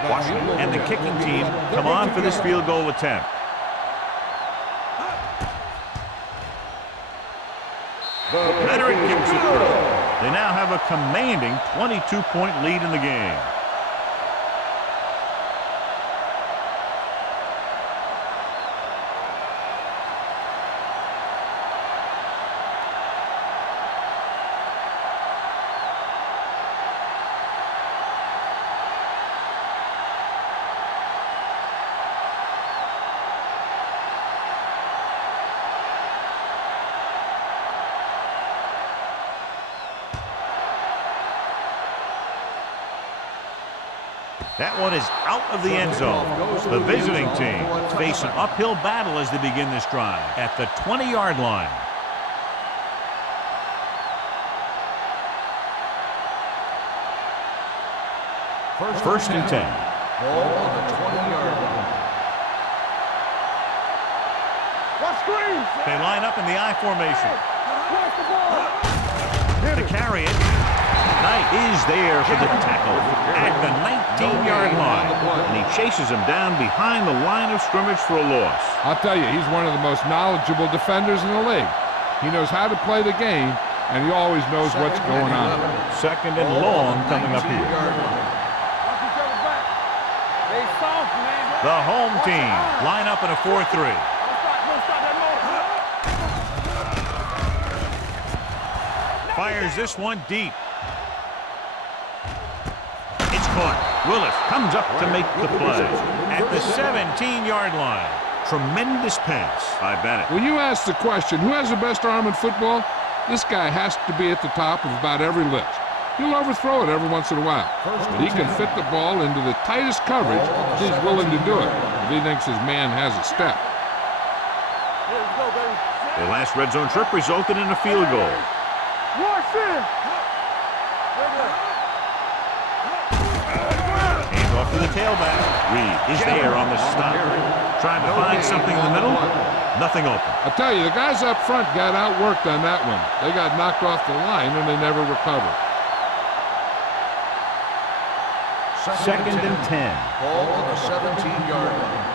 Washington and the kicking team come on for this field goal attempt. Veteran kicks it through. They now have a commanding 22-point lead in the game. That one is out of the end zone. The visiting team face an uphill battle as they begin this drive at the 20-yard line. First and 10. Ball on the 20-yard line. Watch screens. They line up in the I formation. Watch the ball. To carry it, Knight is there for the tackle at the 19-yard line. And he chases him down behind the line of scrimmage for a loss. I'll tell you, he's one of the most knowledgeable defenders in the league. He knows how to play the game, and he always knows what's going on. 2nd and long coming up here. Watch each other back. They soft, man. The home team line up in a 4-3. Don't stop that motor. Fires this one deep. It's caught. Willis comes up to make the play at the 17-yard line. Tremendous pass by Bennett. When you ask the question, who has the best arm in football, this guy has to be at the top of about every list. He'll overthrow it every once in a while, but he can fit the ball into the tightest coverage if he's willing to do it, if he thinks his man has a step. Let's go, baby. The last red zone trip resulted in a field goal. Watch this. Hand off to the tailback. Reed is there on the stop. Trying to find something in the middle. Nothing open. I'll tell you, the guys up front got outworked on that one. They got knocked off the line and they never recovered. 2nd and 10. Ball on the 17-yard line.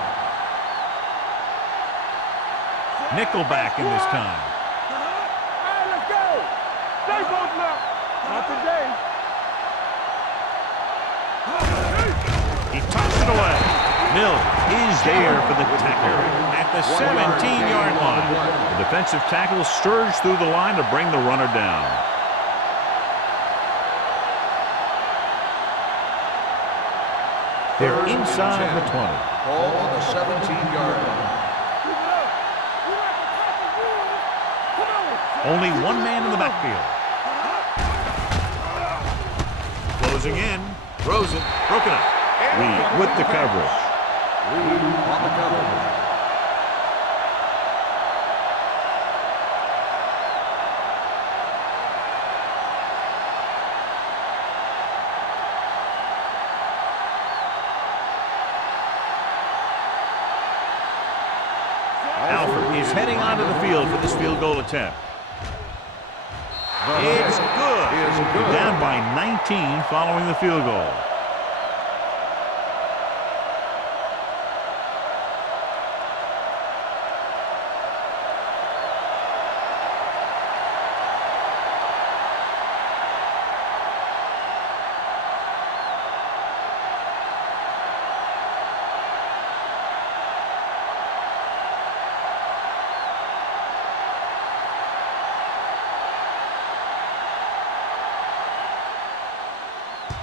Nickelback in this time. Hey, let's go. Stay both left. Not today. He tucks it away. Mill is there for the tackle at the 17-yard line. The defensive tackle surged through the line to bring the runner down. They're inside the 20. Ball on the 17-yard line. Only one man in the backfield. Closing in. Throws it. Broken up. Lee with the coverage. Lee on the coverage. Alford is heading onto the field for this field goal attempt. It's good. Down by 19 following the field goal.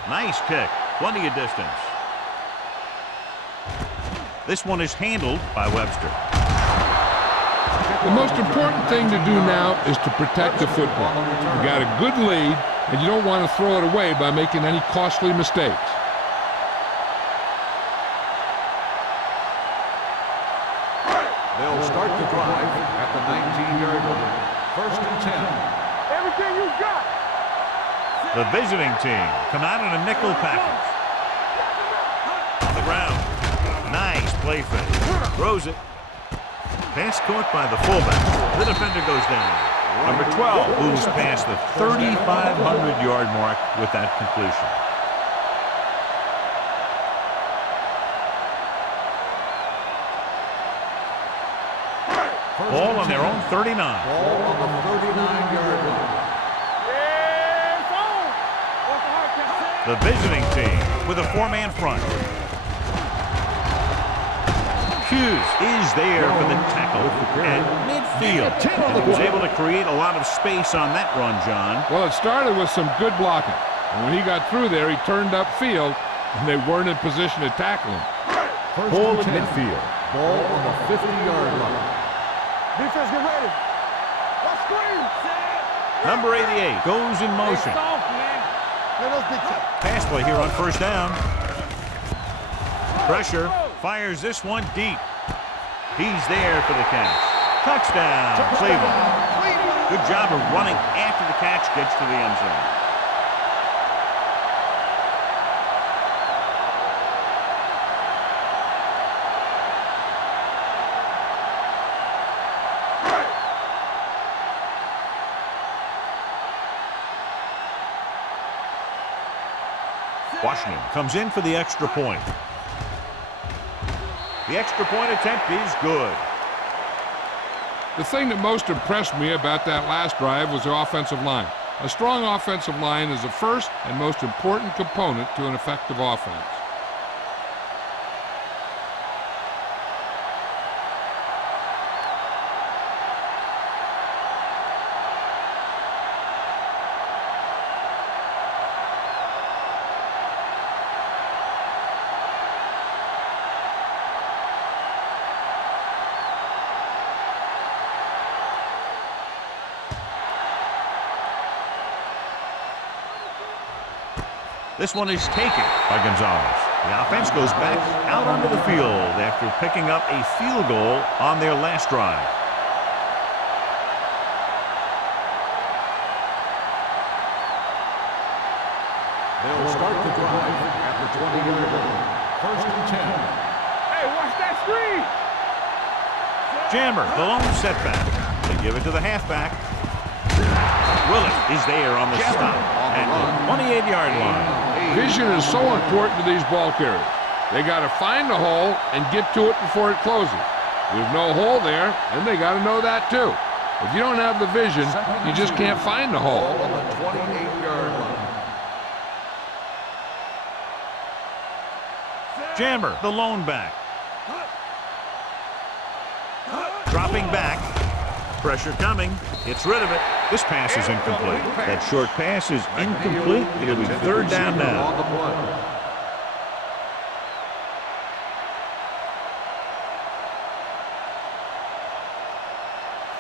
Nice kick. Plenty of distance. This one is handled by Webster. The most important thing to do now is to protect the football. You got a good lead, and you don't want to throw it away by making any costly mistakes. They'll start the drive at the 19-yard line. 1st and 10. Everything you got. The visiting team come out in a nickel package. On the ground. Nice play fake. Throws it. Pass caught by the fullback. The defender goes down. Number 12 moves past the 3,500-yard mark with that completion. Ball on their own 39. Ball on the 39-yard line. The visiting team with a four-man front. Hughes is there for the tackle at midfield. And he was able to create a lot of space on that run, John. Well, it started with some good blocking. And when he got through there, he turned upfield, and they weren't in position to tackle him. Ball at midfield. Ball on the 50-yard line. Defense, get ready. Let's screen. Number 88 goes in motion. Pass play here on 1st down. Pressure. Fires this one deep. He's there for the catch. Touchdown, Cleveland. Good job of running after the catch gets to the end zone. Washington comes in for the extra point. The extra point attempt is good. The thing that most impressed me about that last drive was the offensive line. A strong offensive line is the first and most important component to an effective offense. This one is taken by Gonzalez. The offense goes back out onto the field after picking up a field goal on their last drive. They'll start the drive at the 20-yard line. 1st and 10. Hey, watch that screen. Jammer, the lone setback. They give it to the halfback. Willett is there on the stop at the 28-yard line. Vision is so important to these ball carriers. They got to find the hole and get to it before it closes. There's no hole there, and they got to know that too. If you don't have the vision, you just can't find the hole. Ball on the 28-yard line. Jammer, the lone back. Dropping back. Pressure coming. Gets rid of it. This pass is incomplete. That short pass is incomplete. It'll be 3rd down now.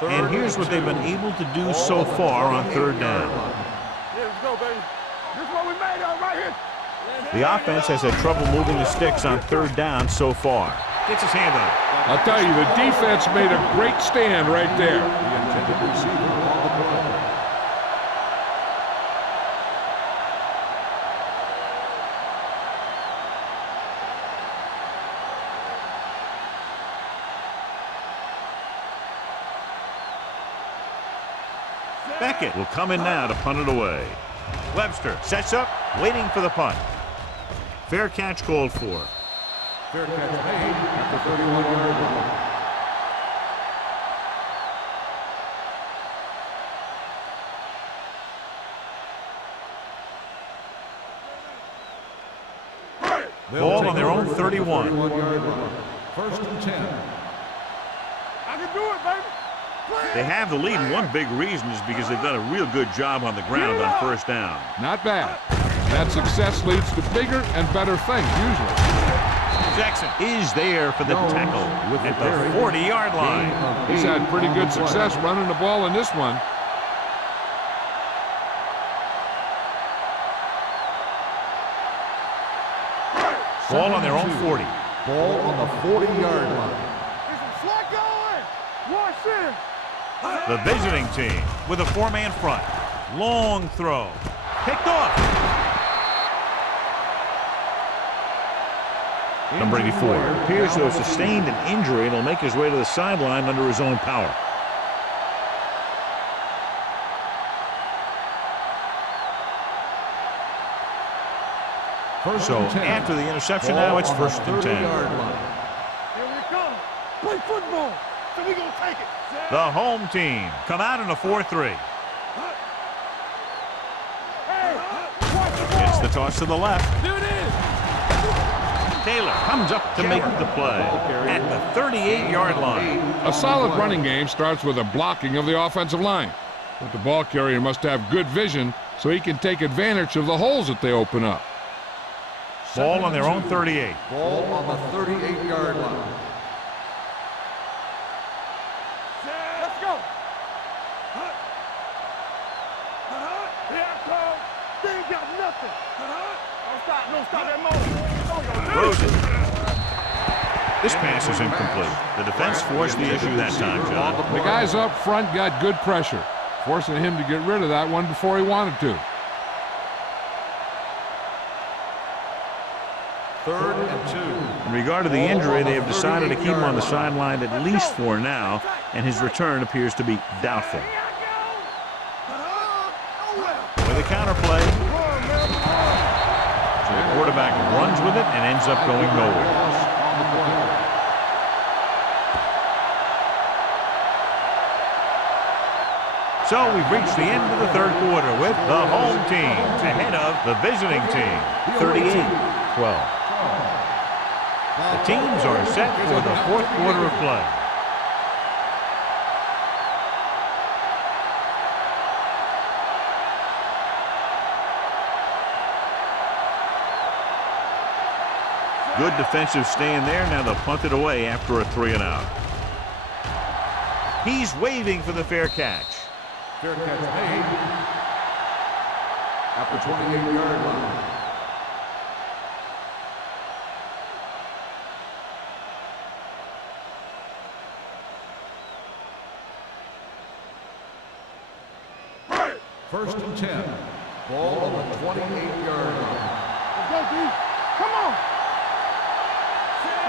And here's what they've been able to do so far on third down. Yeah, let's go, baby. This is what we made of right here. The offense has had trouble moving the sticks on third down so far. Gets his hand on it. I'll tell you, the defense made a great stand right there. The intended receiver on the play. Beckett will come in now to punt it away. Webster sets up, waiting for the punt. Fair catch called for. Fair catch made at the 31-yard line. Ball on their own 31. 31-yard line. First and 10. I can do it, baby. They have the lead, and one big reason is because they've done a real good job on the ground on first down. Not bad. That success leads to bigger and better things, usually. Jackson is there for the tackle at the 40-yard line. He's had pretty good success running the ball in this one. Ball on their own 40. Ball on the 40-yard line. There's some slack going. Watch this. The visiting team with a four-man front. Long throw. Picked off. Number 84 appears to have sustained an injury and will make his way to the sideline under his own power. So after the interception, now it's first and 10. Here we come. Play football. So we gonna take it. The home team come out in a 4-3. Hey, watch the ball. It's the toss to the left. There it is. Taylor comes up to make the play at the 38-yard line. A solid running game starts with a blocking of the offensive line. But the ball carrier must have good vision so he can take advantage of the holes that they open up. Ball on their own 38. Ball on the 38-yard line. Let's go. Here I come. They ain't got nothing. Don't stop that motion. Throws it. This pass is incomplete. The defense forced the issue that time, John. The guys up front got good pressure, forcing him to get rid of that one before he wanted to. Third and 2. In regard to the injury, they have decided to keep him on the sideline at least for now, and his return appears to be doubtful. With a counterplay. So the quarterback runs with it and ends up going nowhere. So we've reached the end of the third quarter with the home team ahead of the visiting team, 38-12. The teams are set for the fourth quarter of play. Good defensive stand there. Now they'll punt it away after a 3-and-out. He's waving for the fair catch. Fair catch made at the 28-yard line. First and 10. Ball on the 28-yard line. Let's go, D. Come on.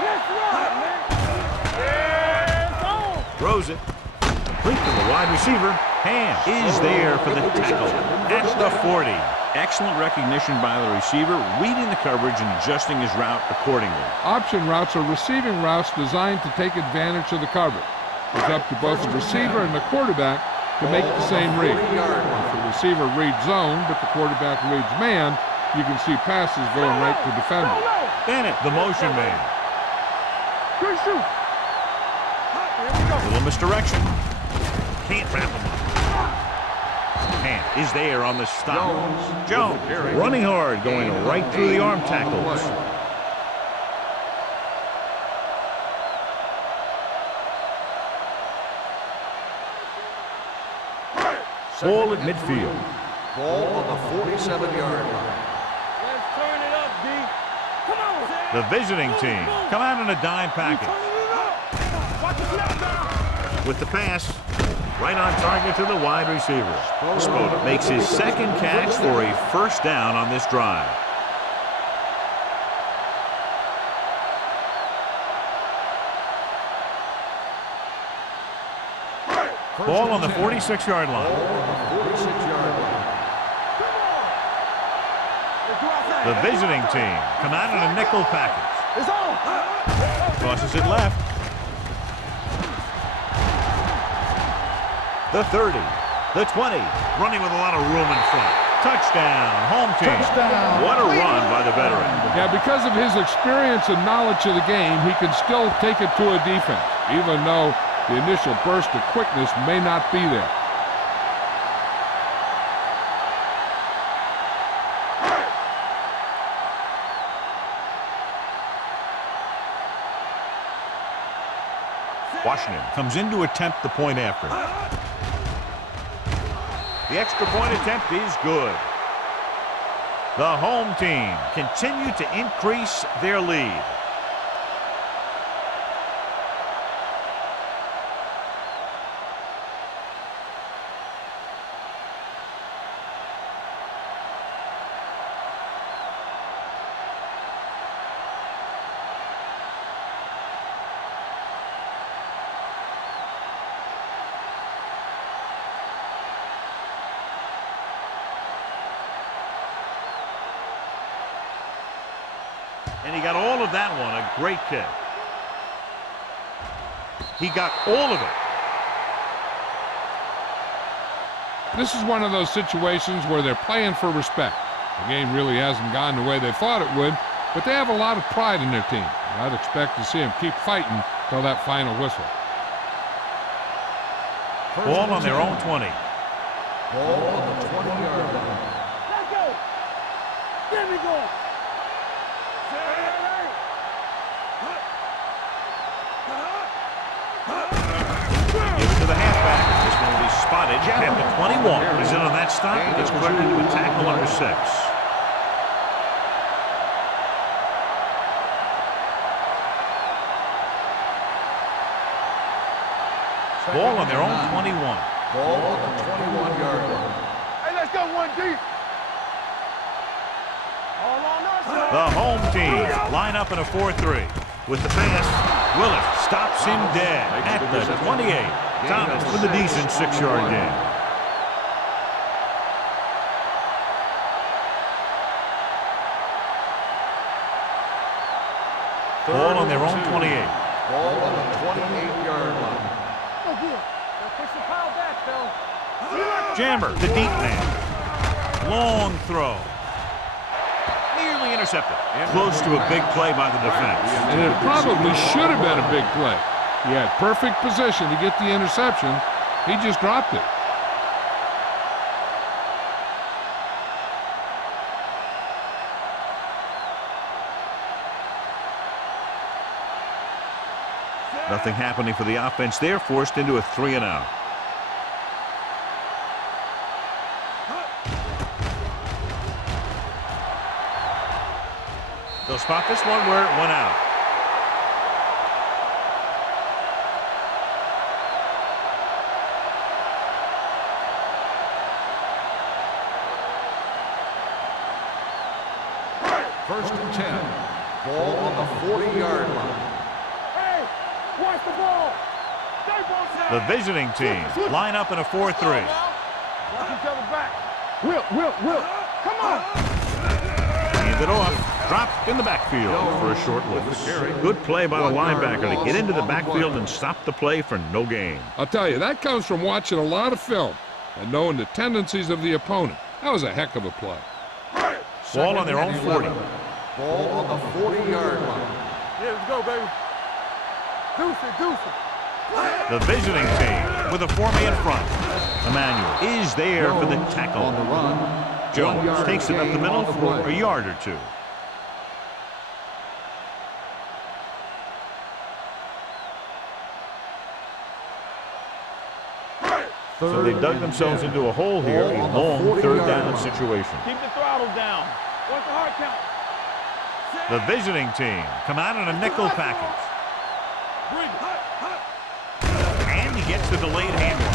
Let's run, man. Yes, on. Throws it. Complete to the wide receiver. Ham is there for the tackle at the 40. Excellent recognition by the receiver, reading the coverage and adjusting his route accordingly. Option routes are receiving routes designed to take advantage of the coverage. It's up to both the receiver and the quarterback to make the same read. If the receiver reads zone, but the quarterback reads man, you can see passes going right to defenders. Bennett, the motion man. Good shoot. Here we go. Little misdirection. Can't wrap him up. Ham is there on the stop. Jones running hard, going right through the arm tackles. Ball at midfield. Ball on the 47-yard line. Let's turn it up, D. Come on, Zach. The visiting team come out in a dime package. Watch the snap now. With the pass, right on target to the wide receiver. Spoda makes his second catch for a first down on this drive. Ball on the 46-yard line. The visiting team come out in a nickel package. It's on. Crosses it left. The 30, the 20, running with a lot of room in front. Touchdown, home team. Touchdown. What a run by the veteran. Yeah, because of his experience and knowledge of the game, he can still take it to a defense, even though the initial burst of quickness may not be there. Washington comes in to attempt the point after. The extra point attempt is good. The home team continue to increase their lead. And he got all of that one, a great kick. He got all of it. This is one of those situations where they're playing for respect. The game really hasn't gone the way they thought it would, but they have a lot of pride in their team. I'd expect to see them keep fighting till that final whistle. Ball on their own 20. Ball on the 20-yard line. Let's go. There we go. Give it to the halfback. This one will be spotted at the 21. Is in on that stop. He gets credited with tackle number 6. Ball on their own 21. Ball on the 21-yard line. Hey, let's go one deep. All on us. The home team line up in a 4-3. With the pass, Willis stops him dead at the 28. Thomas with a decent 6-yard gain. Ball on their own 28. Ball on the 28-yard line. Oh, good. Let's push the pile back, though. Jammer, the deep man. Long throw. Nearly intercepted. Close to a big play by the defense. And it probably should have been a big play. He had perfect position to get the interception. He just dropped it. Nothing happening for the offense. They're forced into a 3-and-out. They'll spot this one where it went out. First and 10. Ball on the 40-yard line. Hey, watch the ball. Stay both sides. The visiting team line up in a 4-3. Watch each other back. Will. Come on. Hand it off. Dropped in the backfield for a short loss. Good play by the linebacker to get into the backfield and stop the play for no gain. I'll tell you, that comes from watching a lot of film and knowing the tendencies of the opponent. That was a heck of a play. Ball on their own 40. Ball on the 40-yard line. Yeah, let's go, baby. Deuce it. The visiting team with a 4-man in front. Emmanuel is there for the tackle. On the run. Jones takes it up the middle for a yard or two. So they dug themselves into a hole here, a long third down situation. Keep the throttle down. What's the hard count? The visiting team come out in a nickel package. And he gets the delayed handle.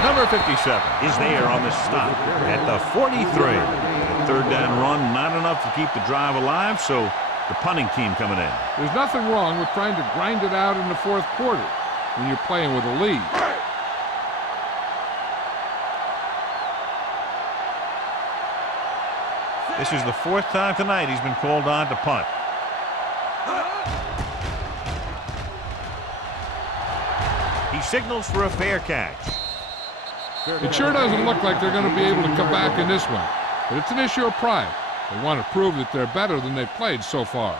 Number 57 is there on the stop at the 43. The third down run, not enough to keep the drive alive, so the punting team coming in. There's nothing wrong with trying to grind it out in the fourth quarter when you're playing with a lead. This is the fourth time tonight he's been called on to punt. He signals for a fair catch. It sure doesn't look like they're going to be able to come back in this one, but it's an issue of pride. They want to prove that they're better than they've played so far.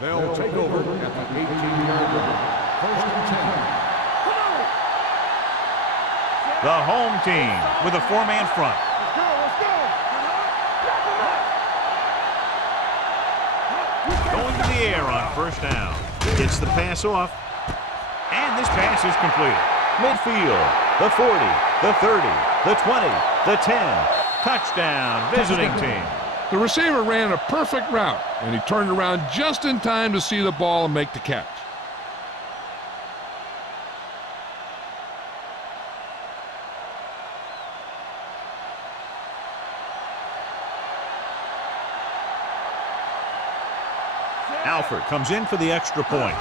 They'll take over at the 18-yard line. First and 10. The home team with a four-man front. Let's go, let's go. Going to the air on first down. Gets the pass off. And this pass is completed. Midfield, the 40, the 30, the 20, the 10. Touchdown, visiting team. The receiver ran a perfect route, and he turned around just in time to see the ball and make the catch. Alford comes in for the extra point.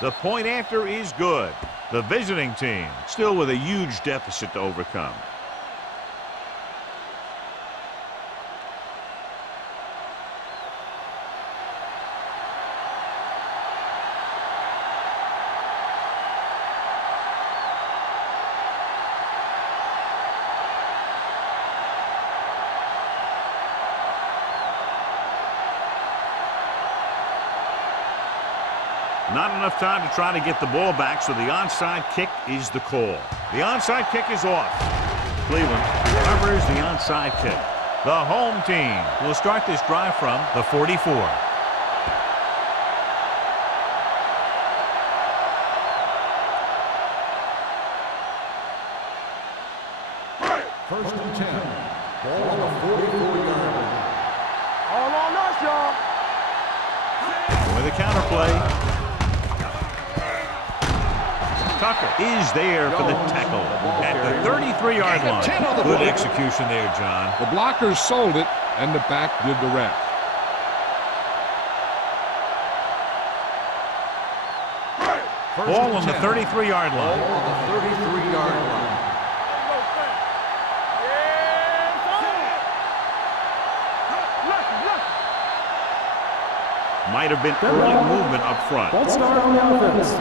The point after is good. The visiting team still with a huge deficit to overcome. Not enough time to try to get the ball back, so the onside kick is the call. The onside kick is off. Cleveland covers the onside kick. The home team will start this drive from the 44. First and 10. Ball on the 44-yard line. All on us, y'all. With a counter play. Tucker is there for the tackle at the 33-yard line. Good execution there, John. The blockers sold it, and the back did the rest. Ball on the 33-yard line. Ball on the 33-yard line. Might have been early movement up front. False start on the offense.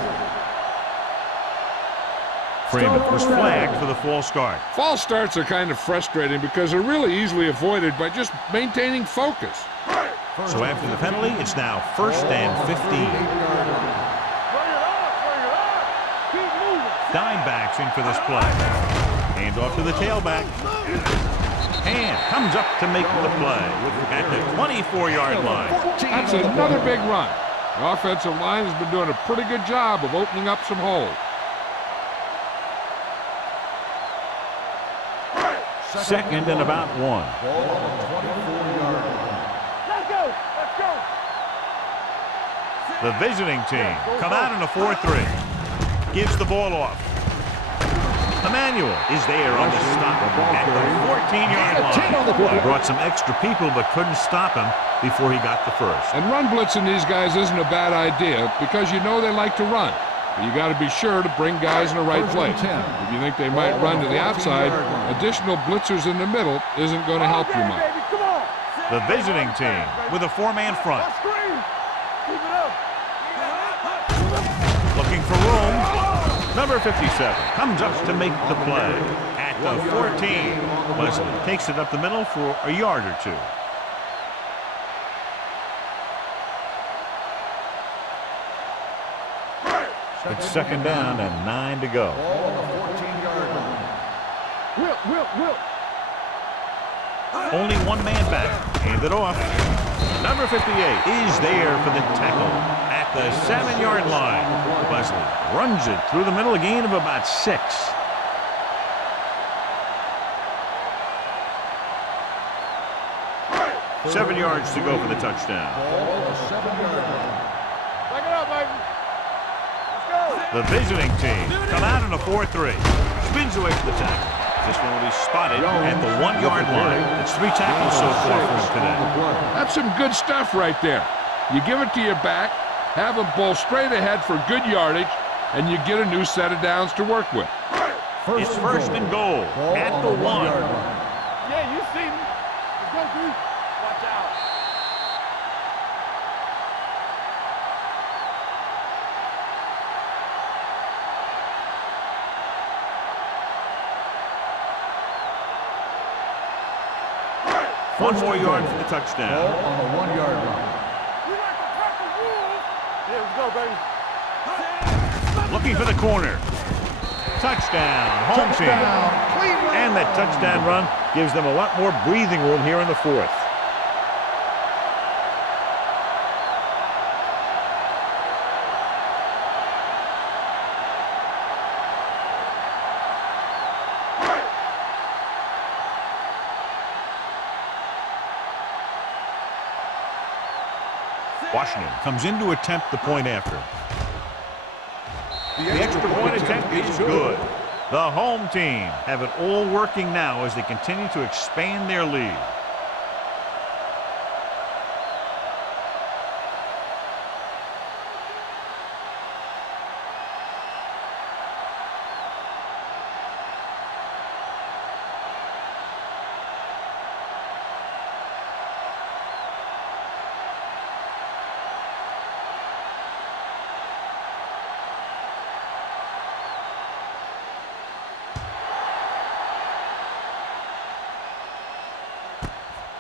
Freeman was flagged for the false start. False starts are kind of frustrating because they're really easily avoided by just maintaining focus. So after the penalty, it's now first and 15. Dime backs in for this play. Hand off to the tailback. And comes up to make the play at the 24-yard line. That's another big run. The offensive line has been doing a pretty good job of opening up some holes. Second and about one. Ball on the 24-yard line. Let's go, let's go. The visiting team come out in a 4-3. Gives the ball off. Emmanuel is there on the stop at the 14-yard line. He brought some extra people but couldn't stop him before he got the first. And run blitzing these guys isn't a bad idea because you know they like to run. But you got to be sure to bring guys in the right place. If you think they might run to the outside, additional blitzers in the middle isn't going to help you much. The visiting team with a four-man front. Looking for room. Number 57 comes up to make the play at the 14. Wesley takes it up the middle for a yard or two. It's second down and 9 to go. Ball on the 14-yard line. Will. Only one man back. Hand it off. Number 58 is there for the tackle at the 7-yard line. Wesley runs it through the middle, a gain of about 6. Seven yards to go for the touchdown. Back it up, baby. Let's go. The visiting team come out in a 4-3. Spins away from the tackle. This one will be spotted at the 1-yard line. It's 3 tackles so far for him today. That's some good stuff right there. You give it to your back, have him pull straight ahead for good yardage, and you get a new set of downs to work with. It's first and goal at the 1. Yeah, you see me. Let's go, dude. Watch out. One more yard for the touchdown. On the 1-yard line. We like to crack the rules. Yeah, let's go, baby. Looking for the corner. Touchdown, home team. And that touchdown run gives them a lot more breathing room here in the 4th. Washington comes in to attempt the point after. The extra point attempt is good. The home team have it all working now as they continue to expand their lead.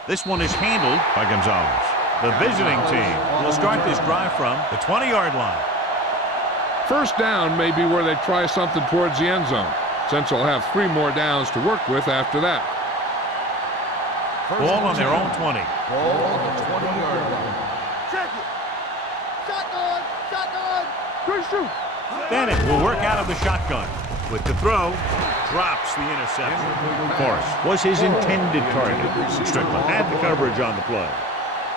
This one is handled by Gonzalez. The visiting team will start this drive from the 20-yard line. First down may be where they try something towards the end zone, since they'll have 3 more downs to work with after that. Ball on their own 20. Ball on the 20-yard line. Check it. Shotgun. Shotgun. Good shoot. Bennett will work out of the shotgun. With the throw, drops the interception. Forrest was his intended target. Strickland had the coverage on the play.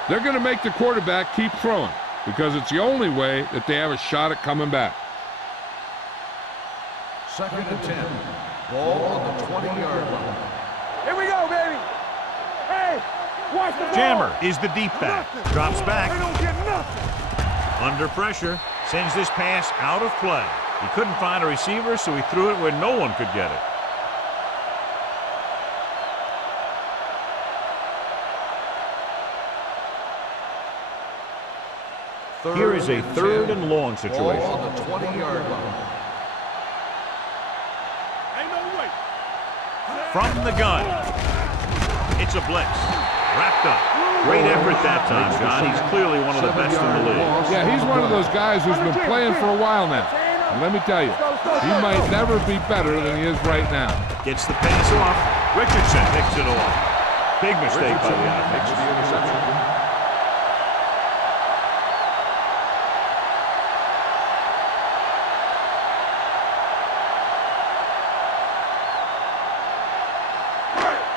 They're going to make the quarterback keep throwing because it's the only way that they have a shot at coming back. 2nd and 10. Ball on the 20-yard line. Here we go, baby. Hey, watch the ball. Jammer is the deep back. Drops back. They don't get nothing. Under pressure, sends this pass out of play. He couldn't find a receiver, so he threw it where no one could get it. Here is a 3rd and long situation. Ball on the 20-yard line. Ain't no way. From the gun. It's a blitz. Wrapped up. Great effort that time, John. He's clearly one of the best in the league. Yeah, he's one of those guys who's been playing for a while now. And let me tell you, he might never be better than he is right now. Gets the pass off. Richardson picks it off. Big mistake by the offense. The interception.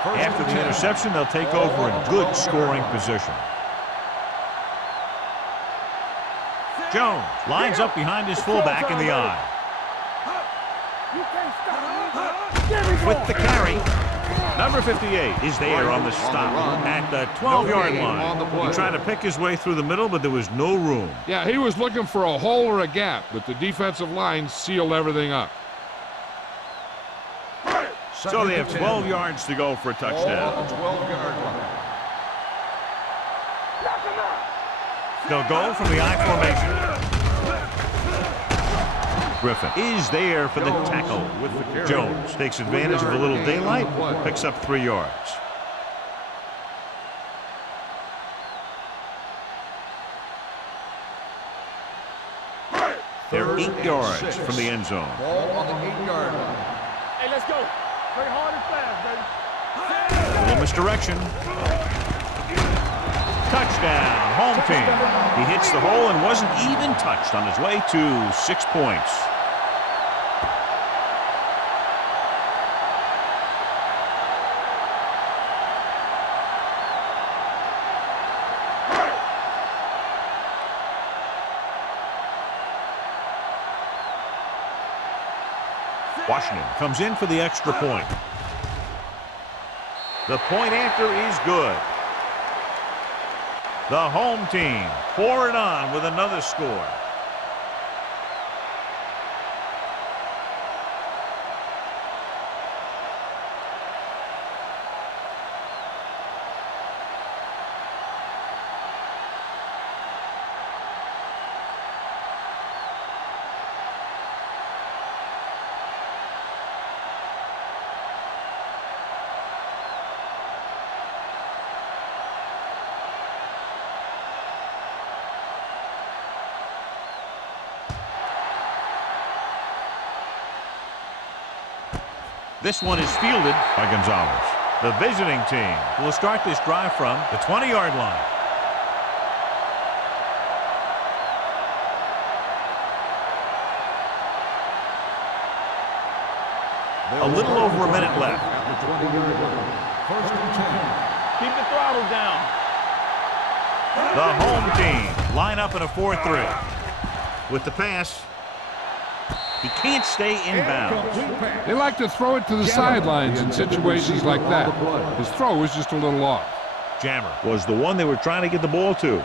After the interception, they'll take over in good scoring position. Jones lines up behind his fullback in the eye. With the carry, number 58 is there on the stop at the 12-yard line. He tried to pick his way through the middle, but there was no room. Yeah, he was looking for a hole or a gap, but the defensive line sealed everything up. So they have 12 yards to go for a touchdown. Ball on the 12-yard line. They'll go from the I formation. Griffin is there for the tackle. With the carry. Jones takes advantage of a little daylight, picks up 3 yards. They're 8 yards from the end zone. Ball on the 8-yard line. Hey, let's go. Play hard and fast, baby. A little misdirection. Touchdown, home team. He hits the hole and wasn't even touched on his way to 6 points. Washington comes in for the extra point. The point after is good. The home team pour it on with another score. This one is fielded by Gonzalez. The visiting team will start this drive from the 20-yard line. A little over a minute left. At the 20-yard line. First and 10. Keep the throttle down. The home team line up in a 4-3. With the pass, he can't stay inbounds. They like to throw it to the sidelines in situations like that. His throw was just a little off. Jammer was the one they were trying to get the ball to.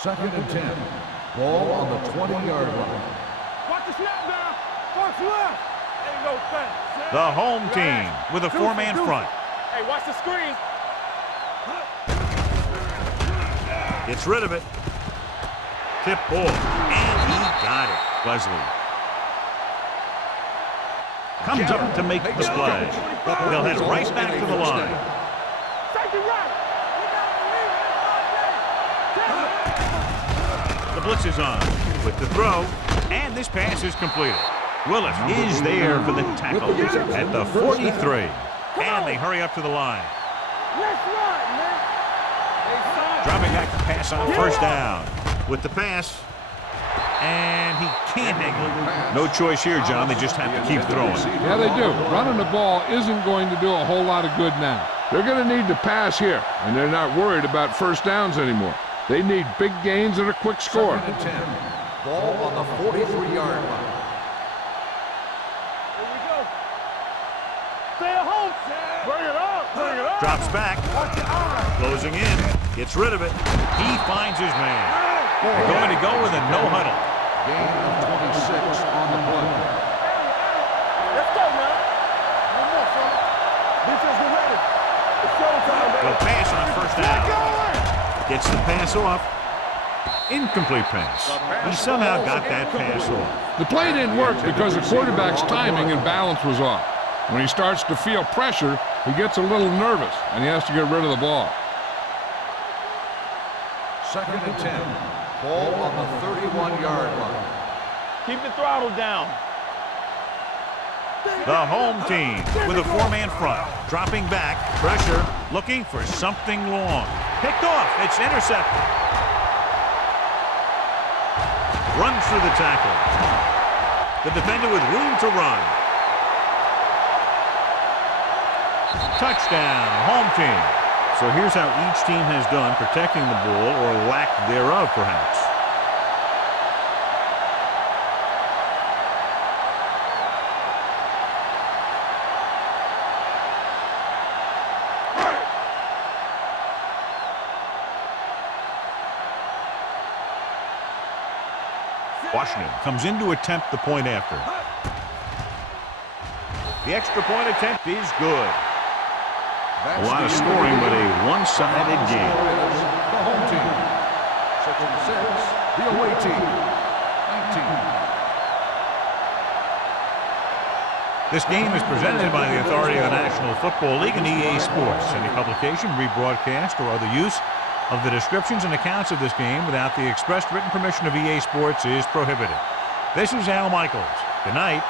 Second and 10. Ball on the 20-yard line. Watch the snap down. Watch left. There you go, fast. The home team with a 4-man front. Hey, watch the screens. Gets rid of it. Tip ball, and he got it. Leslie comes up to make the play. They'll head right back to the line. The blitz is on with the throw, and this pass is completed. Willis is there for the tackle at the 43, and they hurry up to the line. Dropping back to pass on first down. With the pass, and he can't hang it. No choice here, John. They just have to keep throwing. Yeah, they do. Running the ball isn't going to do a whole lot of good now. They're going to need to pass here, and they're not worried about first downs anymore. They need big gains and a quick score. Second and 10. Ball on the 43-yard line. Here we go. Stay at home. Bring it up. Bring it up. Drops back. Closing in. Gets rid of it. He finds his man. They're going to go with a no huddle. Gain of 26 on the play. Let's go, man. One more, fella. Defense, get ready. It's showtime, baby. Will pass on first down. Gets the pass off. Incomplete pass. He somehow got that pass off. The play didn't work because the quarterback's timing and balance was off. When he starts to feel pressure, he gets a little nervous, and he has to get rid of the ball. Second and 10. Ball on the 31-yard line. Keep the throttle down. The home team with a 4-man front. Dropping back. Pressure. Looking for something long. Picked off. It's intercepted. Runs through the tackle. The defender with room to run. Touchdown, home team. So here's how each team has done protecting the ball, or lack thereof, perhaps. Washington comes in to attempt the point after. The extra point attempt is good. A lot of scoring, but a one-sided game. The home team. 6-6. The away team. 19. This game is presented by the authority of the National Football League and EA Sports. Any publication, rebroadcast, or other use of the descriptions and accounts of this game without the expressed written permission of EA Sports is prohibited. This is Al Michaels. Good night.